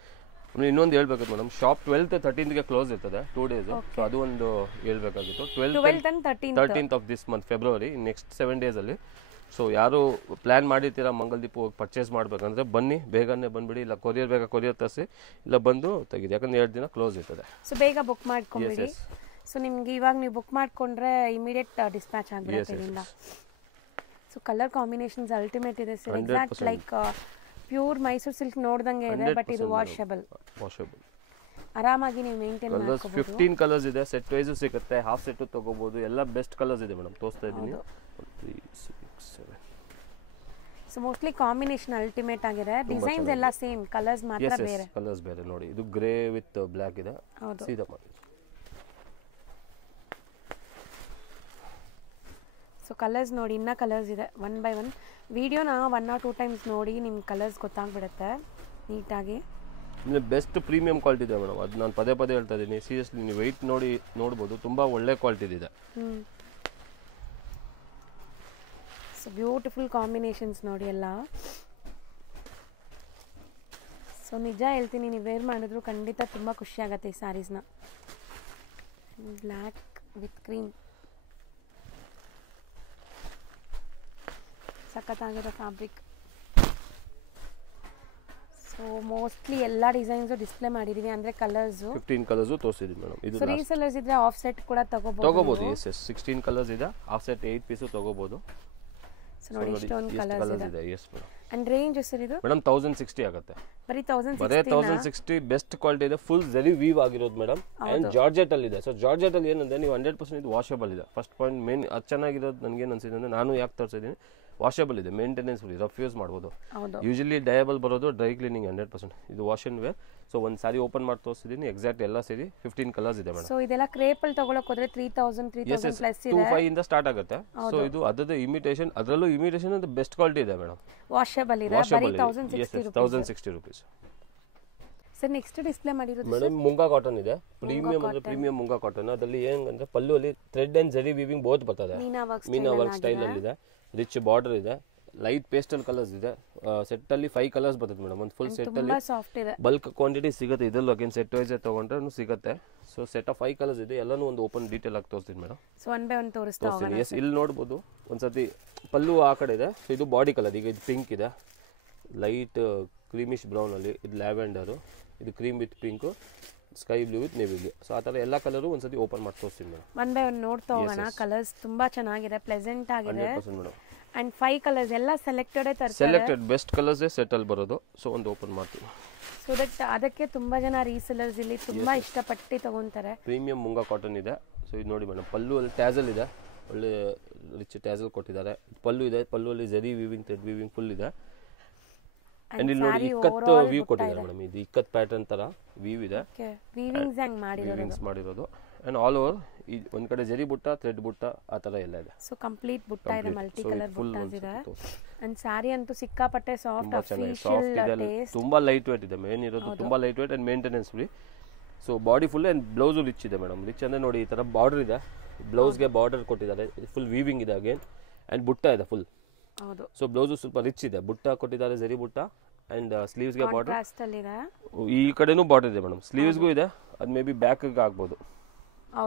ಇನ್ನೊಂದು ಹೇಳ್ಬೇಕು madam, shop 12th 13th close ಇರ್ತದೆ 2 days. ಸೊ ಅದು ಒಂದು ಹೇಳ್ಬೇಕಾಗಿತ್ತು. 12th and 13th of this month February, next 7 days ಅಲ್ಲಿ. ಸೊ ಯಾರು ಪ್ಲಾನ್ ಮಾಡಿರ್ತೀರಾ ಮಂಗಲ್ದೀಪ ಹೋಗಿ ಪರ್ಚೇಸ್ ಮಾಡ್ಬೇಕಂದ್ರೆ ಬನ್ನಿ, ಬೇಗನೆ ಬಂದ್ಬಿಡಿ. ಇಲ್ಲ ಕೊರಿಯರ್ ಬೇಕಾ ಕೊರಿಯರ್ ತರಿಸಿ, ಇಲ್ಲ ಬಂದು ತೆಗೀರಿ, ಯಾಕಂದ್ರೆ 2 ದಿನ ಕ್ಲೋಸ್ ಇರ್ತದೆ. ಸೊ ಬೇಗ ಬುಕ್ ಮಾಡ್ಕೊಂಬಿಡಿ. ಸೊ ನಿಮ್ಗೆ ಇವಾಗ ನೀವು ಬುಕ್ ಮಾಡ್ಕೊಂಡ್ರೆ ಇಮಿಡಿಯೇಟ್ ಡಿಸ್ಪ್ಯಾಚ್ ಆಗ್ಬಿಡುತ್ತೆ ಇಲ್ಲಿಂದ. ಸೊ ಕಲರ್ ಕಾಂಬಿನೇಷನ್ಸ್ ಅಲ್ಟಿಮೇಟ್ ಇದೆ sir. Exact like pure Mysuru silk ನೋಡ್ದಂಗೆ ಇದೆ, ಬಟ್ ಇದು ವಾಷಬಲ್. ಆರಾಮಾಗಿ ನೀವು ಮೇಂಟೈನ್ ಮಾಡ್ಕೋಬಹುದು. 15 ಕಲರ್ಸ್ ಇದೆ, ಸೆಟ್ ವೈಸ್ ಸಿಗುತ್ತೆ, ಹಾಫ್ ಸೆಟ್ ತಗೋಬಹುದು. ಎಲ್ಲ ಬೆಸ್ಟ್ ಕಲರ್ಸ್ ಇದೆ ಮೇಡಮ್, ತೋರಿಸ್ತಾ ಇದ್ದೀನಿ. 3 6 7. ಸೊ ಮೋಸ್ಟ್ಲಿ ಕಾಂಬಿನೇಷನ್ ಅಲ್ಟಿಮೇಟ್ ಆಗಿದೆ. ಡಿಸೈನ್ಸ್ ಎಲ್ಲ ಸೇಮ್, ಕಲರ್ಸ್ ಮಾತ್ರ ಬೇರೆ. ಕಲರ್ಸ್ ಬೇರೆ ನೋಡಿ. ಇದು ಗ್ರೇ ವಿತ್ ಬ್ಲಾಕ್ ಇದೆ, ಸೀದಾ ಮಾಡಿ. ಸೊ ಕಲರ್ಸ್ ನೋಡಿ, ಇನ್ನ ಕಲರ್ಸ್ ಇದೆ 1 by 1. ವಿಡಿಯೋನ 1 or 2 times ನೋಡಿ, ನಿಮ್ಗೆ ಕಲರ್ಸ್ ಗೊತ್ತಾಗ್ಬಿಡುತ್ತೆ ನೀಟಾಗಿ. ಬೆಸ್ಟ್ ಪ್ರೀಮಿಯಂ ಕ್ವಾಲಿಟಿ ಇದೆ ಮೇಡಮ್, ಅದು ನಾನು ಪದೇ ಪದೇ ಹೇಳ್ತಾ ಇದ್ದೀನಿ. ಸೀರಿಯಸ್ಲಿ ನೀವು ವೆಯ್ಟ್ ನೋಡಿ ನೋಡ್ಬೋದು, ತುಂಬ ಒಳ್ಳೆ ಕ್ವಾಲಿಟಿ ಇದೆ. ಸೊ ಬ್ಯೂಟಿಫುಲ್ ಕಾಂಬಿನೇಷನ್ಸ್ ನೋಡಿ ಎಲ್ಲ. ಸೊ ನಿಜ ಹೇಳ್ತೀನಿ, ನೀವು ವೇರ್ ಮಾಡಿದ್ರು ಖಂಡಿತ ತುಂಬ ಖುಷಿ ಆಗುತ್ತೆ ಈ ಸ್ಯಾರೀಸ್ನ. ಬ್ಲ್ಯಾಕ್ ವಿತ್ ಕ್ರೀಮ್ ಸಖತ್ತಾಗಿರೋ ಫ್ಯಾಬ್ರಿಕ್. ಸೊ ಮೋಸ್ಟ್ಲಿ ಎಲ್ಲ ಡಿಸೈನ್ಸು ಡಿಸ್ಪ್ಲೇ ಮಾಡಿದೀವಿ, ಅಂದ್ರೆ ಕಲರ್ಸು 15 ಕಲರ್ಸ್ ತೋರಿಸಿದೀವಿ ಮೇಡಮ್. ಇದು ಸೊ ರೀಸೆಲ್ಲರ್ಸ್ ಇದ್ರೆ ಆಫ್ ಸೆಟ್ ಕೂಡ ತಗೋಬಹುದು. ಎಸ್ 16 ಕಲರ್ಸ್ ಇದೆ, ಆಫ್ ಸೆಟ್ 8 ಪೀಸ್ ತಗೋಬಹುದು. ಸೊ ನೋಡಿ ಇಷ್ಟೊಂದು ಕಲರ್ಸ್ ಇದೆ. Yes madam. And range sir ಇದು ಮೇಡಮ್ 1060 ಆಗುತ್ತೆ. ಬರೀ 1060 ಬೆಸ್ಟ್ ಕ್ವಾಲಿಟಿ ಇದೆ, ಫುಲ್ ಜರಿ ವೀವ್ ಆಗಿರೋದು ಮೇಡಮ್. ಅಂಡ್ ಜಾರ್ಜೆಟ್ ಅಲ್ಲಿ ಇದೆ. ಸೊ ಜಾರ್ಜೆಟ್ ಅಲ್ಲಿ ಏನಂದ್ರೆ ನೀವು 100% ಇದು ವಾಷಬಲ್ ಇದೆ. ಫಸ್ಟ್ ಪಾಯಿಂಟ್ ಮೇನ್ ಅದು ಚೆನ್ನಾಗಿರೋದು ನನಗೆ ಏನು ಅನ್ಸಿದೆ ಅಂದ್ರೆ, ನಾನು ಯಾಕೆ ತರಿಸಿದ್ದೀನಿ, ವಾಷಬಲ್ ಇದೆ, ಮೇಂಟೆನೆನ್ಸ್ ಫ್ರೀ, ರಫ್ ಯೂಸ್ ಮಾಡ್ಬೋದು. ಯೂಶಲಿ ಡಯಬಲ್ ಬರೋದು ಡ್ರೈ ಕ್ಲೀನಿಂಗ್ 100%. ಇದು ವಾಶ್ ಅಂಡ್ ವೇರ್. ಸೊ ಒಂದು ಸಾರಿ ಓಪನ್ ಮಾಡಿ ತೋರಿಸಿದ್ದೀನಿ, ಎಕ್ಸಾಕ್ಟ್ ಎಲ್ಲ ಸೇರಿ 15 ಕಲರ್ಸ್ ಇದೆ ಮೇಡಮ್. ಸೊ ಇದೆಲ್ಲ ಕ್ರೇಪ್ ಅಲ್ಲಿ ತಗೊಳಕ್ ಹೋದ್ರೆ 3000 ಪ್ಲಸ್ ಇದೆ. 25 ಇಂದ ಸ್ಟಾರ್ಟ್ ಆಗುತ್ತೆ. ಸೊ ಇದು ಅದದ ಇಮಿಟೇಷನ್, ಅದರಲ್ಲೂ ಇಮಿಟೇಷನ್ ಅಂತ ಬೆಸ್ಟ್ ಕ್ವಾಲಿಟಿ ಇದೆ ಮೇಡಮ್. ವಾಷಬಲ್ ಇದೆ, ಬರೀ 1060 ರೂಪೀಸ್. ಸರ್ ನೆಕ್ಸ್ಟ್ ಡಿಸ್ಪ್ಲೇ ಮಾಡಿರೋದು ಮೇಡಮ್ ಮುಂಗಾ ಕಾಟನ್ ಇದೆ. ಪ್ರೀಮಿಯಂ ಅಂದ್ರೆ ಪ್ರೀಮಿಯಂ ಮುಂಗಾ ಕಾಟನ್. ಅದರಲ್ಲಿ ಏನಂದ್ರೆ ಪಲ್ಲು ಅಲ್ಲಿ ಥ್ರೆಡ್ ಅಂಡ್ ಜರಿ ವೀವಿಂಗ್ ಬೋತ್ ಬರ್ತದೆ. ಮೀನಾ ವರ್ಕ್ ಸ್ಟೈಲ್ ಅಲ್ಲಿ ಇದೆ, ರಿಚ್ ಬಾರ್ಡರ್ ಇದೆ, ಲೈಟ್ ಪೇಸ್ಟಲ್ ಕಲರ್ಸ್ ಇದೆ. ಸೆಟ್ ಅಲ್ಲಿ 5 ಕಲರ್ಸ್ ಬರ್ತದೆ ಮೇಡಮ್. ಒಂದು ಫುಲ್ ಸೆಟ್ ಅಲ್ಲಿ ಬಲ್ಕ್ ಕ್ವಾಂಟಿಟಿ ಸಿಗುತ್ತೆ. ಇದರಲ್ಲೂ ಅಗೇನ್ ಸೆಟ್ ವೈಸ್ ತಗೊಂಡ್ರೆ ಸಿಗುತ್ತೆ. ಸೊ ಸೆಟ್ ಆಫ್ 5 ಕಲರ್ಸ್ ಇದೆ, ಎಲ್ಲಾನು ಒಂದು ಓಪನ್ ಡೀಟೇಲ್ ಆಗಿ ತೋರಿಸ್ತೀನಿ ಮೇಡಮ್. ಸೊ 1 by 1 ತೋರಿಸ್ತಾ ಹೋಗೋಣ. ಎಸ್ ಇಲ್ಲಿ ನೋಡಬಹುದು ಒಂದ್ಸತಿ ಪಲ್ಲು ಆ ಕಡೆ ಇದೆ. ಸೊ ಇದು ಬಾಡಿ ಕಲರ್. ಈಗ ಇದು ಪಿಂಕ್ ಇದೆ, ಲೈಟ್ ಕ್ರೀಮಿಶ್ ಬ್ರೌನ್ ಅಲ್ಲಿ. ಇದು ಲ್ಯಾವೆಂಡರ್, ಇದು cream with pink, sky blue with navy blue. So ಆ ಥರ ಎಲ್ಲ ಕಲರು ಒಂದ್ಸತಿ ಓಪನ್ ಮಾಡಿ ತೋರಿಸ್ತೀನಿ ಮೇಡಮ್. 1 by 1 ನೋಡ್ತಾ ಹೋಗೋಣ. ಕಲರ್ಸ್ ತುಂಬಾ ಚೆನ್ನಾಗಿದೆ, ಪ್ಲೆಸೆಂಟ್ ಆಗಿದೆ. 100% ಮೇಡಮ್. ಅಂಡ್ 5 ಕಲರ್ಸ್ ಎಲ್ಲ selected selected best colours set ಅಲ್ಲಿ ಬರೋದು. ಸೊ ಒಂದು ಓಪನ್ ಮಾಡ್ತೀನಿ. ಸೊ ದಟ್ ಅದಕ್ಕೆ ತುಂಬಾ ಜನ ರೀಸೆಲ್ಲರ್ಸ್ ಇಲ್ಲಿ ತುಂಬಾ ಇಷ್ಟಪಟ್ಟು ತಗೊಂತಾರೆ. ಪ್ರೀಮಿಯಂ ಮುಂಗಾ ಕಾಟನ್ ಇದೆ. ಸೊ ಇದು ನೋಡಿ ಮೇಡಮ್, ಪಲ್ಲು ಅಲ್ಲಿ ಟ್ಯಾಸಲ್ ಇದೆ, ಒಳ್ಳೆ ರಿಚ್ ಟ್ಯಾಸಲ್ ಕೊಟ್ಟಿದ್ದಾರೆ. ಪಲ್ಲು ಇದೆ, ಪಲ್ಲು ಅಲ್ಲಿ ಜರಿ ವೀವಿಂಗ್ ಥ್ರೆಡ್ ವೀವಿಂಗ್ ಫುಲ್ ಇದೆ. ಅಂಡ್ ಇಲ್ಲಿ ನೋಡಿ ಇಕ್ಕತ್ ವ್ಯೂ ಕೊಟ್ಟಿದ್ದಾರೆ ಮೇಡಮ್. ಇದು ಇಕ್ಕತ್ ಪ್ಯಾಟರ್ನ್ ತರ ವೀವ್ ಇದೆ, ವೀವಿಂಗ್ಸ್ ಮಾಡಿರೋದು. ಅಂಡ್ ಆಲ್ ಓವರ್ ಒಂದ್ ಕಡೆ ಜರಿ ಬುಟ್ಟ, ಥ್ರೆಡ್ ಬುಟ್ಟ, ಆ ತರ ಎಲ್ಲ ಇದೆ. ಸೊ ಕಂಪ್ಲೀಟ್ ಬುಟ್ಟ ಇದೆ, ಮಲ್ಟಿ ಕಲರ್ ಬುಟ್ಟಾಸ್ ಇದೆ. ಅಂಡ್ ಸಾರಿ ಅಂತೂ ಸಿಕ್ಕಾಪಟ್ಟೆ ಸಾಫ್ಟ್, ಅಫಿಷಿಯಲ್ ಟೇಸ್ಟ್, ತುಂಬಾ ಲೈಟ್ ವೇಟ್ ಇದೆ. ಮೇನ್ ಇರೋದು ತುಂಬಾ light weight and maintenance free. So body full and blouse rich ಇದೆ ಮೇಡಮ್. ರಿಚ್ ಅಂದ್ರೆ ನೋಡಿ ಈ ತರ ಬಾರ್ಡರ್ ಇದೆ, ಬ್ಲೌಸ್ಗೆ ಬಾರ್ಡರ್ ಕೊಟ್ಟಿದ್ದಾರೆ, ಫುಲ್ ವೀವಿಂಗ್ ಇದೆ ಅಗೇನ್. ಅಂಡ್ ಬುಟ್ಟ ಇದೆ ಫುಲ್. ಹೌದು. ಸೊ ಬ್ಲೌಸ್ ಸ್ವಲ್ಪ ರಿಚ್ ಇದೆ, ಬುಟ್ಟ ಕೊಟ್ಟಿದ್ದಾರೆ, ಜರಿ ಬುಟ್ಟ. ಅಂಡ್ ಸ್ಲೀವ್ಸ್ ಗೆ ಬಾರ್ಡರ್, ಈ ಕಡೆನೂ ಬಾರ್ಡರ್ ಇದೆ ಮೇಡಮ್. ಸ್ಲೀವ್ಸ್ ಗೂ ಇದೆ, ಅದು ಮೇ ಬಿ ಬ್ಯಾಕ್ ಆಗ್ಬೋದು.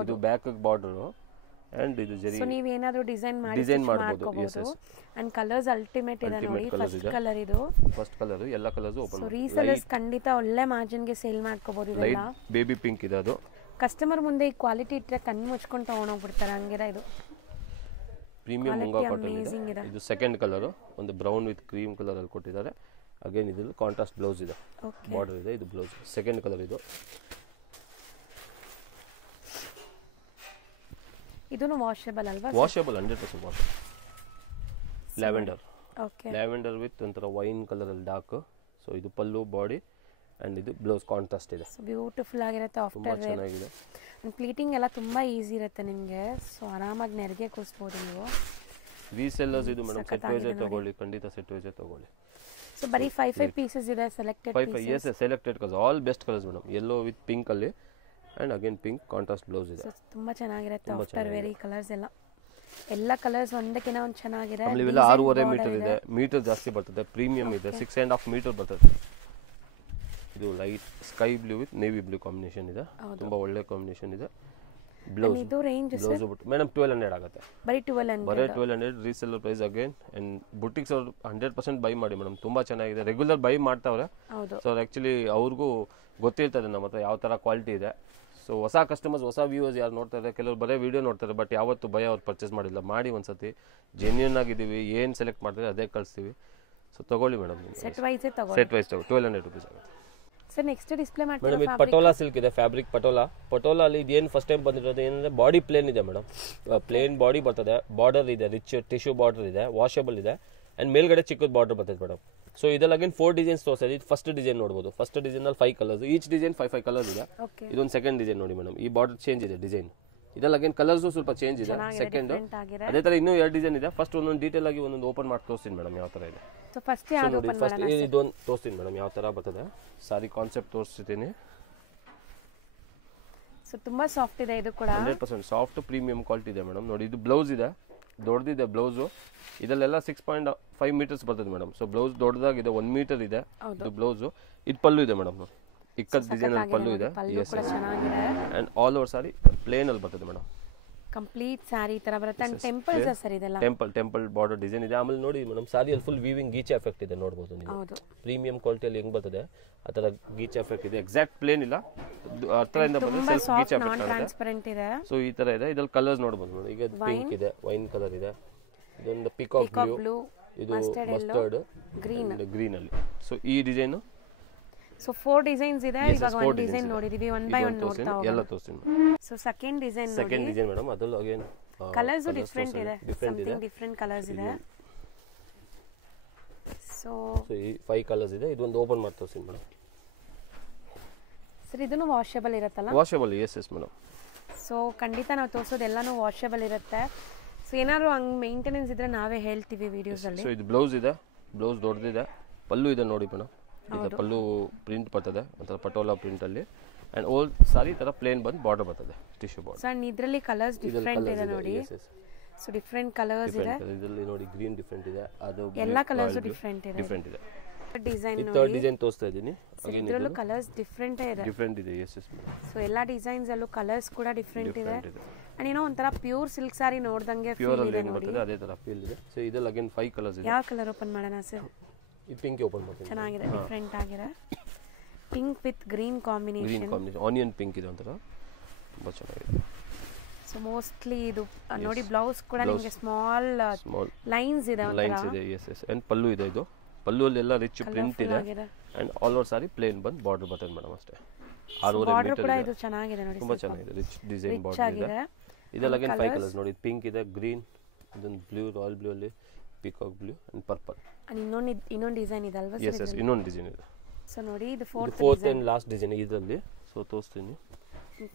ಇದು ಬ್ಯಾಕ್ ಬಾರ್ಡರ್ ಅಂಡ್ ಇದು ಜರಿ. ಸೊ ನೀವು ಏನಾದರೂ ಡಿಸೈನ್ ಮಾಡಬಹುದು. Yes yes. And colours ultimate ಇದೆ ನೋಡಿ. ಫಸ್ಟ್ ಕಲರ್ ಇದು, ಫಸ್ಟ್ ಕಲರ್. ಎಲ್ಲ ಕಲರ್ಸ್ ಓಪನ್. ಸೊ ರೀಸೆಲ್ಲರ್ಸ್ ಖಂಡಿತ ಒಳ್ಳೆ ಮಾರ್ಜಿನ್ ಗೆ ಸೇಲ್ ಮಾಡ್ಕೋಬಹುದು. ಇದೆಲ್ಲ ಬೇಬಿ ಪಿಂಕ್ ಇದೆ. ಅದು ಕಸ್ಟಮರ್ ಮುಂದೆ ಈ ಕ್ವಾಲಿಟಿ ಇಟ್ಟರೆ ಕಣ್ಣು ಮುಚ್ಕೊಂಡು ತಗೊಂಡು ಹೋಗ್ಬಿಡ್ತಾರೆ, ಹಂಗಿರ ಇದು. ಪ್ರೀಮಿಯಂ ಮುಂಗಾ ಕಾಟನ್ ಇದೆ. ಇದು ಸೆಕೆಂಡ್ ಕಲರ್, ಒಂದು ಬ್ರೌನ್ ವಿತ್ ಕ್ರೀಮ್ ಕಲರ್ ಅಲ್ಲಿ ಕೊಟ್ಟಿದ್ದಾರೆ. ಅಗೇನ್ ಇದು ಕಾಂಟ್ರಾಸ್ಟ್ ಬ್ಲೌಸ್ ಇದೆ, ಬಾರ್ಡರ್ ಇದೆ. ಇದು ಬ್ಲೌಸ್ ಸೆಕೆಂಡ್ ಕಲರ್. ಇದು ಇದೂನು ವಾಷಬಲ್ ಅಲ್ವಾ? Washable, 100% washable. Lavender, okay. Lavender with ಒಂಥರ ವೈನ್ ಕಲರ್ ಅಲ್ಲಿ ಡಾರ್ಕ್. ಸೊ ಇದು ಪಲ್ಲು, ಬಾಡಿ ಅಂಡ್ ಇದು ಬ್ಲೌಸ್ ಕಾಂಟ್ರಾಸ್ಟ್ ಇದೆ. ಸೊ ಬ್ಯೂಟಿಫುಲ್ ಆಗಿರುತ್ತೆ. ಆಫ್ಟರ್ ಚೆನ್ನಾಗಿದೆ. ಅಂಡ್ ಪ್ಲೀಟಿಂಗ್ ಎಲ್ಲ ತುಂಬಾ ಈಸಿ ಇರುತ್ತೆ ನಿಮಗೆ. ಸೊ ಆರಾಮಾಗಿ ನೆರಿಗೆ ಕೂರಿಸಬಹುದು ನೀವು. ರೀಸೆಲ್ಲರ್ಸ್ ಇದು ಮೇಡಮ್, ಸೆಟ್ ವೈಸ್ ತಗೊಳ್ಳಿ, ಖಂಡಿತ ಸೆಟ್ ವೈಸ್ ತಗೊಳ್ಳಿ. ಸೊ ಬರೀ 5 ಪೀಸಸ್ ಇದೆ, selected 5 yes selected colours, all best colours madam. Yellow with pink ಅಲ್ಲಿ and again pink contrast blouse ಇದೆ. ತುಂಬಾ ಚೆನ್ನಾಗಿರುತ್ತೆ ಆಫ್ಟರ್ ವೇರ್ ಈ ಕಲರ್ಸ್ ಎಲ್ಲ ಕಲರ್ಸ್ ಒಂದಕ್ಕಿಂತ ಒಂದು ಚೆನ್ನಾಗಿದೆ. ಇವೆಲ್ಲ 6.5 ಮೀಟರ್ ಇದೆ, ಮೀಟರ್ ಜಾಸ್ತಿ ಬರ್ತದೆ, ಪ್ರೀಮಿಯಂ ಇದೆ, 6.5 ಮೀಟರ್ ಬರ್ತದೆ. ಇದು light sky blue with navy blue combination ಇದೆ, ತುಂಬಾ ಒಳ್ಳೆ ಕಾಂಬಿನೇಷನ್ ಇದೆ. ಬ್ಲೌಸ್ ಇದು ರೇಂಜ್ ಬ್ಲೌಸ್ ಮೇಡಮ್ 1200 ಆಗುತ್ತೆ, ಬರೀ 1200 reseller price again. And boutiques ಅವರು 100% ಬೈ ಮಾಡಿ ಮೇಡಮ್, ತುಂಬಾ ಚೆನ್ನಾಗಿದೆ, ರೆಗ್ಯುಲರ್ ಬೈ ಮಾಡ್ತಾವ್ರೆ. ಸೊ ಆಕ್ಚುಲಿ ಅವ್ರಿಗೂ ಗೊತ್ತಿರ್ತದೆ ನಮ್ಮ ಹತ್ರ ಯಾವ ತರ ಕ್ವಾಲಿಟಿ ಇದೆ. ಸೊ ಹೊಸ ಕಸ್ಟಮರ್ಸ್, ಹೊಸ ವ್ಯೂವರ್ಸ್ ಯಾರು ನೋಡ್ತಾರೆ, ಕೆಲವರು ಬರೀ ವಿಡಿಯೋ ನೋಡ್ತಾರೆ, ಬಟ್ ಯಾವತ್ತು ಬೈ ಅವ್ರು ಪರ್ಚೇಸ್ ಮಾಡಿಲ್ಲ. ಮಾಡಿ ಒಂದ್ಸತಿ ಜೆನ್ಯೂನ್ ಆಗಿದ್ದೀವಿ, ಏನು ಸೆಲೆಕ್ಟ್ ಮಾಡ್ತಾರೆ ಅದೇ ಕಳಿಸ್ತೀವಿ. ಸೊ ತಗೊಳ್ಳಿ ಮೇಡಮ್, ಸೆಟ್ ವೈಸ್ ತಗೊಳ್ಳಿ, ಸೆಟ್ ವೈಸ್ 1200 rupees ಆಗುತ್ತೆ. ಸರ್ ನೆಕ್ಸ್ಟ್ ಡಿಸ್ಪ್ಲೇ ಮಾಡ್ತೀರಾ ಮೇಡಮ್? ಇದು ಪಟೋಲಾ ಸಿಲ್ಕ್ ಇದೆ, ಫ್ಯಾಬ್ರಿಕ್ ಪಟೋಲಾ ಅಲ್ಲಿ ಇದೇನು ಫಸ್ಟ್ ಟೈಮ್ ಬಂದಿರೋದು ಏನಂದ್ರೆ ಬಾಡಿ ಪ್ಲೇನ್ ಇದೆ ಮೇಡಮ್, ಪ್ಲೇನ್ ಬಾಡಿ ಬರ್ತದೆ, ಬಾರ್ಡರ್ ಇದೆ, ರಿಚ್ ಟಿಶ್ಯೂ ಬಾರ್ಡರ್ ಇದೆ, ವಾಷಬಲ್ ಇದೆ, ಅಂಡ್ ಮೇಲ್ಗಡೆ ಚಿಕ್ಕದ ಬಾರ್ಡರ್ ಬರ್ತದೆ ಮೇಡಮ್. ಸೊ ಇದೆಲ್ಲ ಅಗೇನ್ 4 ಡಿಸೈನ್ಸ್ ತೋರಿಸಿದೆ. ಇದು ಫಸ್ಟ್ ಡಿಸೈನ್ ನೋಡಬಹುದು, ಫಸ್ಟ್ ಡಿಸೈನ್ ಅಲ್ಲಿ 5 ಕಲರ್ಸ್, ಈಚ್ ಡಿಸೈನ್ 5 ಕಲರ್ಸ್ ಇದೆ. ಇದೊಂದು ಸೆಕೆಂಡ್ ಡಿಸೈನ್ ನೋಡಿ ಮೇಡಮ್, ಈ ಬಾರ್ಡರ್ ಚೇಂಜ್ ಇದೆ ಡಿಸೈನ್, ಇದೆಲ್ಲ ಅಗೇನ್ ಕಲರ್ಸ್ ಸ್ವಲ್ಪ ಚೇಂಜ್ ಇದೆ. ಸೆಕೆಂಡ್ ಅದೇ ತರ ಇನ್ನೂ 2 ಡಿಸೈನ್ ಇದೆ. ಫಸ್ಟ್ ಒಂದೊಂದು ಡೀಟೇಲ್ ಆಗಿ ಒಂದೊಂದು ಓಪನ್ ಮಾಡಿ ತೋರಿಸ್ತೀನಿ ಮೇಡಮ್ ಯಾವ ತರ ಇದೆ. ಸೊ ಫಸ್ಟ್ ಯಾವುದು ಓಪನ್ ಮಾಡೋಣ? ಇದೊಂದು ತೋರಿಸ್ತೀನಿ ಮೇಡಮ್ ಯಾವ ತರ ಬರ್ತದೆ, ಸಾರಿ ಕಾನ್ಸೆಪ್ಟ್ ತೋರಿಸ್ತೀನಿ. ಸೊ ತುಂಬಾ ಸಾಫ್ಟ್ ಇದೆ, ಇದು ಕೂಡ 100% ಸಾಫ್ಟ್ ಪ್ರೀಮಿಯಂ ಕ್ವಾಲಿಟಿ ಇದೆ ಮೇಡಮ್. ನೋಡಿ ಇದು ಬ್ಲೌಸ್ ಇದೆ, ದೊಡ್ಡದಿದೆ ಬ್ಲೌಸ್, ಇದೆಲ್ಲ 6.5 ಮೀಟರ್ಸ್ ಬರ್ತದೆ ಮೇಡಮ್. ಸೊ ಬ್ಲೌಸ್ ದೊಡ್ಡದಾಗಿದೆ, 1 ಮೀಟರ್ ಇದೆ ಇದು ಬ್ಲೌಸ್. ಇದು ಪಲ್ಲು ಇದೆ ಮೇಡಮ್, ಇಕ್ಕತ್ ಡಿಸೈನ್ ಅಲ್ಲಿ ಪಲ್ಲು ಇದೆ. And all over sari plain ಅಲ್ಲಿ ಬರ್ತದೆ ಮೇಡಮ್, ಕಂಪ್ಲೀಟ್ ಸಾರಿ ತರ ಬರುತ್ತೆ. ಅಂಡ್ ಟೆಂಪಲ್ಸ್ ಸರ್ ಇದೆಲ್ಲ ಟೆಂಪಲ್ ಬಾರ್ಡರ್ ಡಿಸೈನ್ ಇದೆ. ಆಮೇಲೆ ನೋಡಿ ಮೇಡಮ್, ಸಾರಿಯಲ್ಲಿ ಫುಲ್ ವೀವಿಂಗ್ ಗೀಚ ಎಫೆಕ್ಟ್ ಇದೆ, ನೋಡಬಹುದು ನೀವು. ಪ್ರೀಮಿಯಂ ಕ್ವಾಲಿಟಿಯಲ್ಲಿ ಹೆಂಗ್ ಬರ್ತದೆ ಆ ತರ ಗೀಚ ಎಫೆಕ್ಟ್ ಇದೆ, ಎಕ್ಸಾಕ್ಟ್ ಪ್ಲೇನ್ ಇಲ್ಲ, ಹತ್ರದಿಂದ ಬಂದ್ರೆ ಸ್ವಲ್ಪ ಗೀಚ ಎಫೆಕ್ಟ್ ಟ್ರಾನ್ಸ್ಪರೆಂಟ್ ಇದೆ. ಸೊ ಈ ತರ ಇದೆ. ಇದ್ರಲ್ಲಿ ಕಲರ್ಸ್ ನೋಡಬಹುದು ನೋಡಿ, ಈಗ ಪಿಂಕ್ ಇದೆ, ವೈನ್ ಕಲರ್ ಇದೆ, ಇದೊಂದು ಪಿಕಾಕ್ ಬ್ಲೂ, ಇದು ಮಸ್ಟರ್ಡ್, ಗ್ರೀನ್ ಅಲ್ಲಿ. ಸೊ ಈ ಡಿಸೈನ್, ಸೊ 4 ಡಿಸೈನ್ಸ್ ಇದೆ. ಇವಾಗ ಒಂದು ಡಿಸೈನ್ ನೋಡಿದೀವಿ, ಒನ್ ಬೈ ಒನ್ ನೋಡ್ತಾ ಹೋಗೋಣ. ಎಲ್ಲ ತೋರಿಸ್ತೀನಿ. ಸೊ ಸೆಕೆಂಡ್ ಡಿಸೈನ್ ಮೇಡಮ್, ಅದರಲ್ಲಿ ಅಗೇನ್ ಕಲರ್ಸ್ ಡಿಫರೆಂಟ್ ಇದೆ, ಸಮಥಿಂಗ್ ಡಿಫರೆಂಟ್ ಕಲರ್ಸ್ ಇದೆ. ಸೊ ಈ 5 ಕಲರ್ಸ್ ಇದೆ. ಇದೊಂದು ಓಪನ್ ಮಾಡಿ ತೋರಿಸ್ತೀನಿ ಮೇಡಮ್. ಸರ್ ಇದನ್ನು ವಾಷಬಲ್ ಇರುತ್ತಲ್ಲ? Washable, yes madam. ಸೊ ಖಂಡಿತ ನಾವು ತೋರಿಸೋದು ಎಲ್ಲಾನು ವಾಷಬಲ್ ಇರುತ್ತೆ. ಸೊ ಏನಾದ್ರು ಹಂಗ್ ಮೇಂಟೆನೆನ್ಸ್ ಇದ್ರೆ ನಾವೇ ಹೇಳ್ತೀವಿ ವಿಡಿಯೋಸ್ ಅಲ್ಲಿ. ಸೊ ಇದು ಬ್ಲೌಸ್ ಇದೆ, ಬ್ಲೌಸ್ ದೊಡ್ಡದಿದೆ, ಪಲ್ಲು ಇದೆ ನೋಡಿ ಮೇಡಮ್. ಇದು ಪಲ್ಲು ಪ್ರಿಂಟ್ ಬರ್ತದೆ ಒಂಥರ ಪಟೋಲಾ ಪ್ರಿಂಟ್ ಅಲ್ಲಿ. ಅಂಡ್ ಓಲ್ ಸಾರಿ ತರ ಪ್ಲೇನ್ ಬಂದು ಬಾರ್ಡರ್ ಬರ್ತದೆ, ಟಿಶ್ಯೂ ಬಾರ್ಡರ್. ಸೊ ಇದರಲ್ಲಿ ಕಲರ್ಸ್ ಡಿಫರೆಂಟ್ ಇದೆ ನೋಡಿ. ಸೊ ಡಿಫರೆಂಟ್ ಕಲರ್ಸ್ ಇದೆ ಇದರಲ್ಲಿ ನೋಡಿ, ಗ್ರೀನ್ ಡಿಫರೆಂಟ್ ಇದೆ, ಅದು ಎಲ್ಲಾ ಕಲರ್ಸ್ ಡಿಫರೆಂಟ್ ಇದೆ. ಡಿಸೈನ್ ನೋಡಿ, ಥರ್ಡ್ ಡಿಸೈನ್ ತೋರಿಸ್ತಾ ಇದ್ದೀನಿ. ಇದರಲ್ಲೂ ಕಲರ್ಸ್ ಡಿಫರೆಂಟ್ ಇದೆ. ಎಸ್ ಸೊ ಎಲ್ಲಾ ಡಿಸೈನ್ಸ್ ಅಲ್ಲೂ ಕಲರ್ಸ್ ಕೂಡ ಡಿಫರೆಂಟ್ ಇದೆ. ಅಂಡ್ ಏನೋ ಒಂಥರ ಪ್ಯೂರ್ ಸಿಲ್ಕ್ ಸಾರಿ ನೋಡ್ದಂಗೆ ಫೀಲ್ ಇದೆ ನೋಡಿ, ಅದೇ ತರ ಫೀಲ್ ಇದೆ. ಸೊ ಇದರಲ್ಲಿ ಅಗೇನ್ 5 ಕಲರ್ಸ್ ಇದೆ. ಯಾವ ಕಲರ್ ಓಪನ್ ಮಾಡೋಣ ಸರ್? ಈ ಪಿಂಕ್ ಓಪನ್ ಮಾಡ್ತೀನಿ. ಚೆನ್ನಾಗಿದೆ, ಡಿಫರೆಂಟ್ ಆಗಿದೆ. Pink with green combination, onion pink ಇದೆ ಒಂಥರ, ತುಂಬಾ ಚೆನ್ನಾಗಿದೆ. ಸೊ ಮೋಸ್ಟ್ಲಿ ಇದು ನೋಡಿ ಬ್ಲೌಸ್ ಕೂಡ ನಿಮಗೆ ಸ್ಮಾಲ್ ಲೈನ್ಸ್ ಇದೆ, ಎಸ್. ಅಂಡ್ ಪಲ್ಲು ಇದೆ, ಇದು ಪಲ್ಲು ಅಲ್ಲಿ ಎಲ್ಲ ರಿಚ್ ಪ್ರಿಂಟ್ ಇದೆ. And all over sari plain ಬಂದು ಬಾರ್ಡರ್ ಬರ್ತದೆ ಮೇಡಮ್ ಅಷ್ಟೇ. 6.5 ಮೀಟರ್ ಇದೆ, ಇದು ಚೆನ್ನಾಗಿದೆ ನೋಡಿ, ತುಂಬಾ ಚೆನ್ನಾಗಿದೆ, ರಿಚ್ ಡಿಸೈನ್ ಬಾರ್ಡರ್ ಇದೆ. ಇದೆಲ್ಲ ಅಗೇನ್ 5 ಕಲರ್ಸ್ ನೋಡಿ, ಪಿಂಕ್ ಇದೆ, ಗ್ರೀನ್, ಇದೊಂದು ಬ್ಲೂ, ರಾಯಲ್ ಬ್ಲೂ ಅಲ್ಲಿ ಪಿಕಾಕ್ ಬ್ಲೂ ಅಂಡ್ ಪರ್ಪಲ್. ಇನ್ನೊಂದು ಡಿಸೈನ್ ಇದೆ ಅಲ್ವಾ ಸರ್? ಎಸ್, ಇನ್ನೊಂದು ಡಿಸೈನ್ ಇದೆ. ಸೊ ನೋಡಿ ಇದು ಫೋರ್ತ್ ಅಂಡ್ ಲಾಸ್ಟ್ ಡಿಸೈನ್ ಇದರಲ್ಲಿ. ಸೊ ತೋರಿಸ್ತೀನಿ.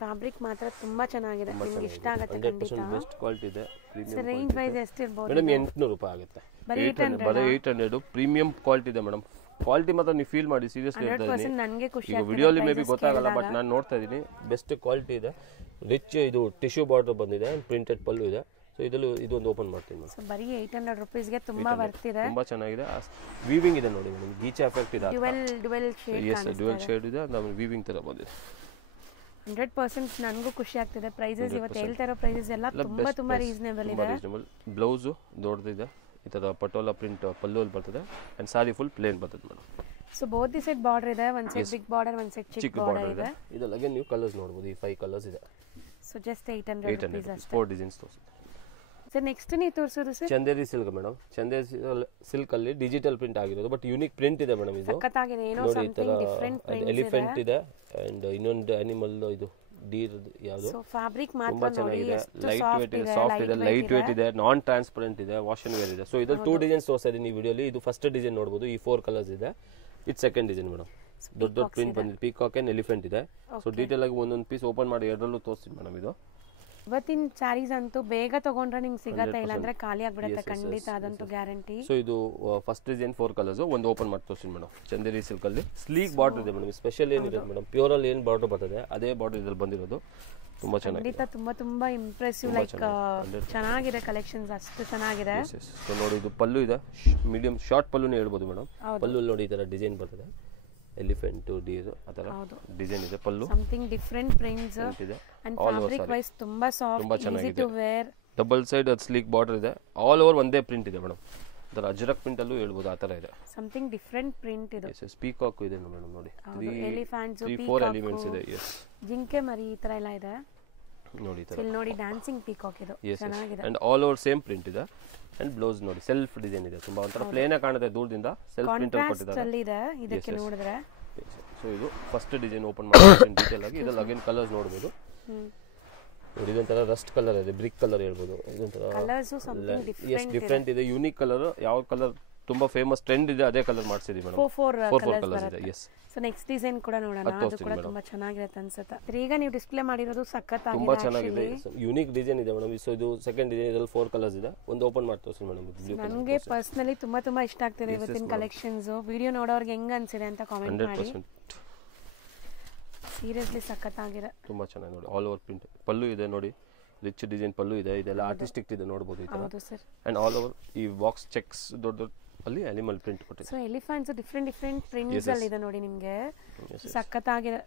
ಫ್ಯಾಬ್ರಿಕ್ ಮಾತ್ರ ತುಂಬಾ ಚೆನ್ನಾಗಿದೆ, ನಿಮಗೆ ಇಷ್ಟ ಆಗುತ್ತೆ ಖಂಡಿತ. 100% ಬೆಸ್ಟ್ ಕ್ವಾಲಿಟಿ ಇದೆ. ಸರ್ ರೇಂಜ್ ವೈಸ್ ಎಷ್ಟು ಇರಬಹುದು ಮೇಡಮ್? 800 ರೂಪಾಯಿ ಆಗುತ್ತೆ. ಬರೀ 800 ಪ್ರೀಮಿಯಂ ಕ್ವಾಲಿಟಿ ಇದೆ ಮೇಡಮ್. ಕ್ವಾಲಿಟಿ ಮಾತ್ರ ನೀವು ಫೀಲ್ ಮಾಡಿ, ಸೀರಿಯಸ್ಲಿ ಹೇಳ್ತಾ ಇದ್ದೀನಿ. ನನಗೆ ಖುಷಿ ಈಗ ವಿಡಿಯೋಲಿ ಮೇ ಬಿ ಗೊತ್ತಾಗಲ್ಲ, ಬಟ್ ನಾನು ನೋಡ್ತಾ ಇದ್ದೀನಿ, ಬೆಸ್ಟ್ ಕ್ವಾಲಿಟಿ ಇದೆ. ರಿಚ್ ಇದು ಟಿಶ್ಯೂ ಬಾರ್ಡರ್ ಬಂದಿದೆ, ಪ್ರಿಂಟೆಡ್ ಪಲ್ಲು ಇದೆ. ಸೊ ಇದೊಂದು ಓಪನ್ ಮಾಡ್ತೀನಿ. ಸೊ ಬರೀ 800 ರೂಪೀಸ್ಗೆ ತುಂಬಾ ವರ್ತ್ ಇದೆ, ತುಂಬಾ ಚೆನ್ನಾಗಿದೆ. ವೀವಿಂಗ್ ಇದೆ ನೋಡಿ, ನಿಮಗೆ ಗೀಚ ಎಫೆಕ್ಟ್ ಇದೆ, dual shade. Yes, dual shade ಇದೆ, ನಮಗೆ ವೀವಿಂಗ್ ತರ ಬಂದಿದೆ. 100% ನನಗೂ ಖುಷಿ ಆಗ್ತಿದೆ. ಪ್ರೈಸಸ್ ಇವತ್ತು ಹೇಳ್ತಾ ಇರೋ ಪ್ರೈಸಸ್ ಎಲ್ಲ ತುಂಬಾ ರೀಸನೇಬಲ್ ಇದೆ. ಬ್ಲೌಸ್ ದೊಡ್ಡದಿದೆ, ಈ ತರ ಪಟೋಲಾ ಪ್ರಿಂಟ್ ಪಲ್ಲು ಅಲ್ಲಿ ಬರ್ತದೆ. ಅಂಡ್ ಸಾರಿ ಫುಲ್ ಪ್ಲೇನ್ ಬರ್ತದೆ madam. So both the side border ಇದೆ, one side big border, one side ಚಿಕ್ಕ ಬಾರ್ಡರ್ ಇದೆ. ಇದರಲ್ಲಿ ನೀವು ಕಲರ್ಸ್ ನೋಡಬಹುದು, ಈ 5 ಕಲರ್ಸ್ ಇದೆ. ಸೊ ಜಸ್ಟ್ 800 ರೂಪೀಸ್ ಅಷ್ಟೇ. 4 ಡಿಸೈನ್ಸ್ ತೋರಿಸ್ತೀನಿ. ಸರ್ ನೆಕ್ಸ್ಟ್ ನೀವು ತೋರಿಸೋದು sir Chanderi silk madam. Chanderi silk ಅಲ್ಲಿ ಡಿಜಿಟಲ್ ಪ್ರಿಂಟ್ ಆಗಿರೋದು, ಬಟ್ ಯೂನಿಕ್ ಪ್ರಿಂಟ್ ಇದೆ ಮೇಡಮ್. ಇದು ಸಖತ್ತಾಗಿದೆ, ಏನೋ ಸಮಥಿಂಗ್ ಡಿಫರೆಂಟ್ ಪ್ರಿಂಟ್ ಇದೆ. ಎಲಿಫೆಂಟ್ ಇದೆ ಅಂಡ್ ಇನ್ನೊಂದು ಅನಿಮಲ್, ಇದು ಡೀರ್ ಯಾವುದು. ಸೊ ಫ್ಯಾಬ್ರಿಕ್ ಮಾತ್ರ ತುಂಬಾ ಚೆನ್ನಾಗಿದೆ, ಲೈಟ್ ವೇಟ್ ಇದೆ, ಸಾಫ್ಟ್ ಇದೆ, ಲೈಟ್ ವೇಟ್ ಇದೆ, ನಾನ್ ಟ್ರಾನ್ಸ್ಪರೆಂಟ್ ಇದೆ, ವಾಶ್ ಅಂಡ್ ವೇರ್ ಇದೆ. ಸೊ ಇದ್ರಲ್ಲಿ 2 ಡಿಸೈನ್ಸ್ ತೋರಿಸ್ತಾ ಇದ್ದೀನಿ ಈ ವಿಡಿಯೋಲಿ. ಇದು ಫಸ್ಟ್ ಡಿಸೈನ್ ನೋಡಬಹುದು, ಈ 4 ಕಲರ್ಸ್ ಇದೆ. ಇದು ಸೆಕೆಂಡ್ ಡಿಸೈನ್ ಮೇಡಮ್, ದೊಡ್ಡ ಪ್ರಿಂಟ್ ಬಂದಿದೆ, ಪೀಕಾಕ್ ಅಂಡ್ ಎಲಿಫೆಂಟ್ ಇದೆ. ಸೊ ಡೀಟೇಲ್ ಆಗಿ ಒಂದೊಂದು ಪೀಸ್ ಓಪನ್ ಮಾಡಿ ಎರಡರಲ್ಲೂ ತೋರಿಸ್ತೀನಿ ಮೇಡಮ್. ಇದು ಇವತ್ತಿನ ಸ್ಯಾರೀಸ್ ಅಂತೂ ಬೇಗ ತಗೊಂಡ್ರೆ ನಿಮ್ಗೆ ಸಿಗತ್ತೆ, ಇಲ್ಲ ಅಂದ್ರೆ ಖಾಲಿ ಆಗ್ಬಿಡುತ್ತೆ ಖಂಡಿತ, ಅದಂತೂ ಗ್ಯಾರಂಟಿ. ಸೊ ಇದು ಫಸ್ಟ್ ಡಿಸೈನ್ 4 ಕಲರ್ಸ್, ಒಂದು ಓಪನ್ ಮಾಡಿ ತೋರಿಸ್ತೀನಿ ಮೇಡಮ್. ಚಂದೇರಿ ಸಿಲ್ಕ್ ಅಲ್ಲಿ ಸ್ಲೀಕ್ ಬಾರ್ಡರ್ ಇದೆ ಮೇಡಮ್. ಸ್ಪೆಷಲ್ ಏನಿದೆ ಮೇಡಮ್, ಪ್ಯೂರ್ ಅಲ್ಲಿ ಏನು ಬಾರ್ಡರ್ ಬರ್ತದೆ ಅದೇ ಬಾರ್ಡರ್ ಇದ್ರಲ್ಲಿ ಬಂದಿರೋದು. ತುಂಬಾ ಚೆನ್ನಾಗಿದೆ, ಖಂಡಿತ ತುಂಬಾ ಇಂಪ್ರೆಸಿವ್, ಲೈಕ್ ಚೆನ್ನಾಗಿದೆ ಕಲೆಕ್ಷನ್ಸ್, ಅಷ್ಟು ಚೆನ್ನಾಗಿದೆ. ಸೊ ನೋಡಿ ಇದು ಪಲ್ಲು ಇದೆ, ಮೀಡಿಯಂ ಶಾರ್ಟ್ ಪಲ್ಲುನೇ ಹೇಳ್ಬೋದು ಮೇಡಮ್. ಪಲ್ಲು ನೋಡಿ ಈ ತರ ಡಿಸೈನ್ ಬರ್ತದೆ, ಎಲಿಫೆಂಟ್ ಡೀರ್ ಆ ತರ ಡಿಸೈನ್ ಇದೆ. ಪಲ್ಲು ಸಮಥಿಂಗ್ ಡಿಫರೆಂಟ್ ಪ್ರಿಂಟ್ಸ್ ಇದೆ, ಅಂಡ್ ಫ್ಯಾಬ್ರಿಕ್ ವೈಸ್ ತುಂಬಾ soft, easy to wear. Double side ಅದು ಸ್ಲೀಕ್ ಬಾರ್ಡರ್ ಇದೆ, ಆಲ್ ಓವರ್ ಒಂದೇ ಪ್ರಿಂಟ್ ಇದೆ ಮೇಡಮ್. ಅದರ ಅಜ್ರಕ್ ಪ್ರಿಂಟ್ ಅಲ್ಲೂ ಹೇಳ್ಬೋದು, ಆ ತರ ಇದೆ. ಸಮಥಿಂಗ್ ಡಿಫರೆಂಟ್ ಪ್ರಿಂಟ್ ಇದು. ಪೀಕಾಕ್ ಇದೆ ಮೇಡಮ್ ನೋಡಿ, ಎಲಿಫೆಂಟ್ಸ್, 3-4 ಎಲಿಮೆಂಟ್ಸ್ ಇದೆ. ಜಿಂಕೆ ಮರಿ ಈ ತರ ಎಲ್ಲ ಇದೆ ನೋಡಿ. ಇಲ್ಲಿ ನೋಡಿ ಡ್ಯಾನ್ಸಿಂಗ್ ಪೀಕಾಕ್ ಇದು ಚೆನ್ನಾಗಿದೆ, and all over same print ಇದೆ. ಅಂಡ್ ಬ್ಲೌಸ್ ನೋಡಿ ಸೆಲ್ಫ್ ಡಿಸೈನ್ ಇದೆ, ತುಂಬಾ ಒಂತರ ಪ್ಲೇನ್ ಆಗಿ ಕಾಣುತ್ತೆ ದೂರದಿಂದ, ಸೆಲ್ಫ್ ಪ್ರಿಂಟ್ ಅಲ್ಲಿ ಕೊಟ್ಟಿದ್ದಾರೆ ಇದಕ್ಕೆ ನೋಡಿದ್ರೆ. ಸೊ ಇದು ಫಸ್ಟ್ ಡಿಸೈನ್ ಓಪನ್ ಮಾಡ್ತೀನಿ ಡೀಟೇಲ್ ಆಗಿ. ಇದರಲ್ಲಿ ಅಗೇನ್ ಕಲರ್ಸ್ ನೋಡಬಹುದು ನೋಡಿ. ಇದೊಂಥರ ರಸ್ಟ್ ಕಲರ್ ಇದೆ, ಬ್ರಿಕ್ ಕಲರ್ ಹೇಳ್ಬೋದು. ಇದೊಂಥರ ಡಿಫ್ರೆಂಟ್ ಇದೆ, ಯೂನಿಕ್ ಕಲರ್. ಯಾವ ಕಲರ್ ತುಂಬಾ ಫೇಮಸ್ ಟ್ರೆಂಡ್ ಇದೆ ಅದೇ ಕಲರ್ ಮಾಡಿಸಿದೀವಿ ಮೇಡಮ್. 4 ಕಲರ್ಸ್ ಇದೆ. ಎಸ್. ಸೊ ನೆಕ್ಸ್ಟ್ ಡಿಸೈನ್ ಕೂಡ ನೋಡೋಣ, ಅದು ಕೂಡ ತುಂಬಾ ಚೆನ್ನಾಗಿರುತ್ತೆ ಅನ್ಸುತ್ತೆ. ಈಗ ನೀವು ಡಿಸ್ಪ್ಲೇ ಮಾಡಿರೋದು ಸಖತ್ತಾಗಿದೆ, ತುಂಬಾ ಚೆನ್ನಾಗಿದೆ, ಯೂನಿಕ್ ಡಿಸೈನ್ ಇದೆ ಮೇಡಮ್. ಸೊ ಇದು ಸೆಕೆಂಡ್ ಡಿಸೈನ್, ಇದರಲ್ಲಿ 4 ಕಲರ್ಸ್ ಇದೆ. ಒಂದು ಓಪನ್ ಮಾಡಿ ತೋರಿಸಿ ಮೇಡಮ್. ನನಗೆ ಪರ್ಸನಲಿ ತುಂಬಾ ಇಷ್ಟ ಆಗ್ತಿದೆ ಇವತ್ತಿನ ಕಲೆಕ್ಷನ್ಸ್. ವಿಡಿಯೋ ನೋಡೋರ್ಗೆ ಹೆಂಗ್ ಅನ್ಸಿದೆ ಅಂತ ಕಾಮೆಂಟ್ ಮಾಡಿ. ಸೀರಿಯಸ್ಲಿ ಸಖತ್ತಾಗಿದೆ, ತುಂಬಾ ಚೆನ್ನಾಗಿ ನೋಡಿ. ಆಲ್ ಓವರ್ ಪ್ರಿಂಟ್ ಪಲ್ಲು ಇದೆ ನೋಡಿ, ರಿಚ್ ಡಿಸೈನ್ ಪಲ್ಲು ಇದೆ. ಇದೆಲ್ಲ ಆರ್ಟಿಸ್ಟಿಕ್ ಇದೆ ನೋಡಬಹುದು ಈ ತರ. ಹೌದು ಸರ್. ಅಂಡ್ ಆಲ್ ಓವರ್ ಈ ಬಾಕ್ಸ್ ಚೆಕ್ಸ್ ದೊಡ್ಡ ಅಲ್ಲಿ ಅನಿಮಲ್ ಪ್ರಿಂಟ್ ಕೊಟ್ಟಿದೆ. ಸೊ ಎಲಿಫೆಂಟ್ಸ್ ಡಿಫರೆಂಟ್ ಪ್ರಿಂಟ್ಸ್ ಅಲ್ಲಿ ಇದೆ ನೋಡಿ, ನಿಮಗೆ ಸಖತ್ತಾಗಿದೆ.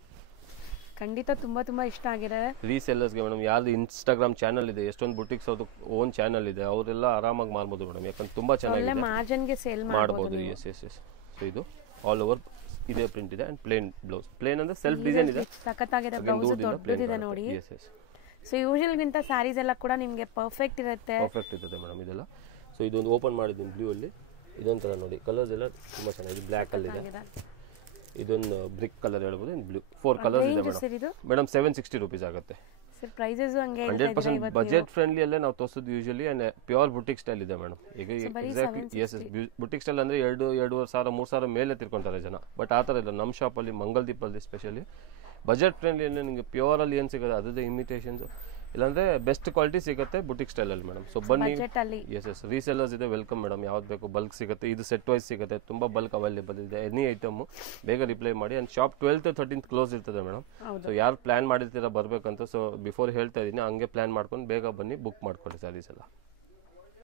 ಖಂಡಿತ ತುಂಬಾ ಇಷ್ಟ ಆಗಿದೆ. ರೀಸೆಲ್ಲರ್ಸ್ಗೆ ಮೇಡಮ್, ಯಾರ್ದು ಇನ್ಸ್ಟಾಗ್ರಾಮ್ ಚಾನಲ್ ಇದೆ, ಎಷ್ಟೊಂದು ಬುಟಿಕ್ಸ್ ಅವ್ರದ್ದು ಓನ್ ಚಾನಲ್ ಇದೆ, ಅವರೆಲ್ಲ ಆರಾಮಾಗಿ ಮಾರ್ಬೋದು ಮೇಡಮ್, ಯಾಕಂದ್ರೆ ತುಂಬಾ ಚೆನ್ನಾಗಿದೆ, ಮಾರ್ಜಿನ್ಗೆ ಸೇಲ್ ಮಾಡಬಹುದು. ಎಸ್. ಸೊ ಇದು ಆಲ್ ಓವರ್ ಇದೇ ಪ್ರಿಂಟ್ ಇದೆ. ಅಂಡ್ ಪ್ಲೇನ್ ಬ್ಲೌಸ್, ಪ್ಲೇನ್ ಅಂದ್ರೆ ಸೆಲ್ಫ್ ಡಿಸೈನ್ ಇದೆ, ಸಖತ್ತಾಗಿದೆ. ಬ್ಲೌಸ್ ದೊಡ್ಡದಿದೆ ನೋಡಿ. ಸೊ ಯೂಶುವಲ್ ಗಿಂತ ಸ್ಯಾರೀಸ್ ಎಲ್ಲ ಕೂಡ ನಿಮಗೆ ಪರ್ಫೆಕ್ಟ್ ಇರುತ್ತೆ ಮೇಡಮ್ ಇದೆಲ್ಲ. ಸೊ ಇದೊಂದು ಓಪನ್ ಮಾಡಿದ್ದೀನಿ ಬ್ಲೂ ಅಲ್ಲಿ. ಇದೊಂಥರ ನೋಡಿ ಕಲರ್ಸ್ ಎಲ್ಲ ತುಂಬಾ ಚೆನ್ನಾಗಿದೆ, ಬ್ಲ್ಯಾಕ್ ಅಲ್ಲಿ ಇದೆ. ಇದೊಂದು ಬ್ರಿಕ್ ಕಲರ್ ಹೇಳ್ಬೋದು. ಬ್ಲೂ 4 ಕಲರ್ಸ್ ಇದೆ ಮೇಡಮ್. 760 ರೂಪೀಸ್ ಆಗುತ್ತೆ. ಸರ್ ಪ್ರೈಸಸ್ ಹಂಗೆ 100% ಬಜೆಟ್ ಫ್ರೆಂಡ್ಲಿ ಅಲ್ಲೇ ನಾವು ತೋರಿಸೋದು usually. And pure boutique style ಇದೆ ಮೇಡಮ್. ಈಗ ಎಕ್ಸಾಕ್ಟ್ಲಿ ಎಸ್ ಬುಟಿಕ್ ಸ್ಟೈಲ್ ಅಂದ್ರೆ 2-2.5 ಸಾವಿರ 3 ಸಾವಿರ ಮೇಲೆ ತಿರ್ಕೊಂತಾರೆ ಜನ. ಬಟ್ ಆ ಥರ ಇಲ್ಲ ನಮ್ಮ ಶಾಪಲ್ಲಿ, ಮಂಗಲ್ದೀಪ್ ಅಲ್ಲಿ ಸ್ಪೆಷಲಿ ಬಜೆಟ್ ಫ್ರೆಂಡ್ಲಿ ಅಲ್ಲಿ ನಿಮಗೆ ಪ್ಯೂರ್ ಅಲ್ಲಿ ಏನು ಸಿಗುತ್ತೆ ಅದೇ ಇಮಿಟೇಷನ್ಸ್, ಇಲ್ಲಾಂದ್ರೆ ಬೆಸ್ಟ್ ಕ್ವಾಲಿಟಿ ಸಿಗುತ್ತೆ ಬುಟಿಕ್ ಸ್ಟೈಲ್ ಅಲ್ಲಿ ಮೇಡಮ್. ಸೊ ಬನ್ನಿ. ಎಸ್ ರೀಸೆಲ್ಲರ್ಸ್ ಇದೆ, ವೆಲ್ಕಮ್ ಮೇಡಮ್. ಯಾವ್ದು ಬೇಕು ಬಲ್ಕ್ ಸಿಗುತ್ತೆ, ಇದು ಸೆಟ್ ವೈಸ್ ಸಿಗುತ್ತೆ, ತುಂಬಾ ಬಲ್ಕ್ ಅವೈಲೇಬಲ್ ಇದೆ. ಎನಿ ಐಟಮ್ ಬೇಗ ರಿಪ್ಲೈ ಮಾಡಿ. And shop 12th to 13th close ಇರ್ತದೆ ಮೇಡಮ್. ಸೊ ಯಾರು ಪ್ಲಾನ್ ಮಾಡಿರ್ತೀರಾ ಬರ್ಬೇಕಂತ, ಸೊ ಬಿಫೋರ್ ಹೇಳ್ತಾ ಇದೀನಿ, ಹಂಗೆ ಪ್ಲಾನ್ ಮಾಡ್ಕೊಂಡು ಬೇಗ ಬನ್ನಿ, ಬುಕ್ ಮಾಡ್ಕೊಳ್ಳಿ ಸ್ಯಾರೀಸ್ ಎಲ್ಲ.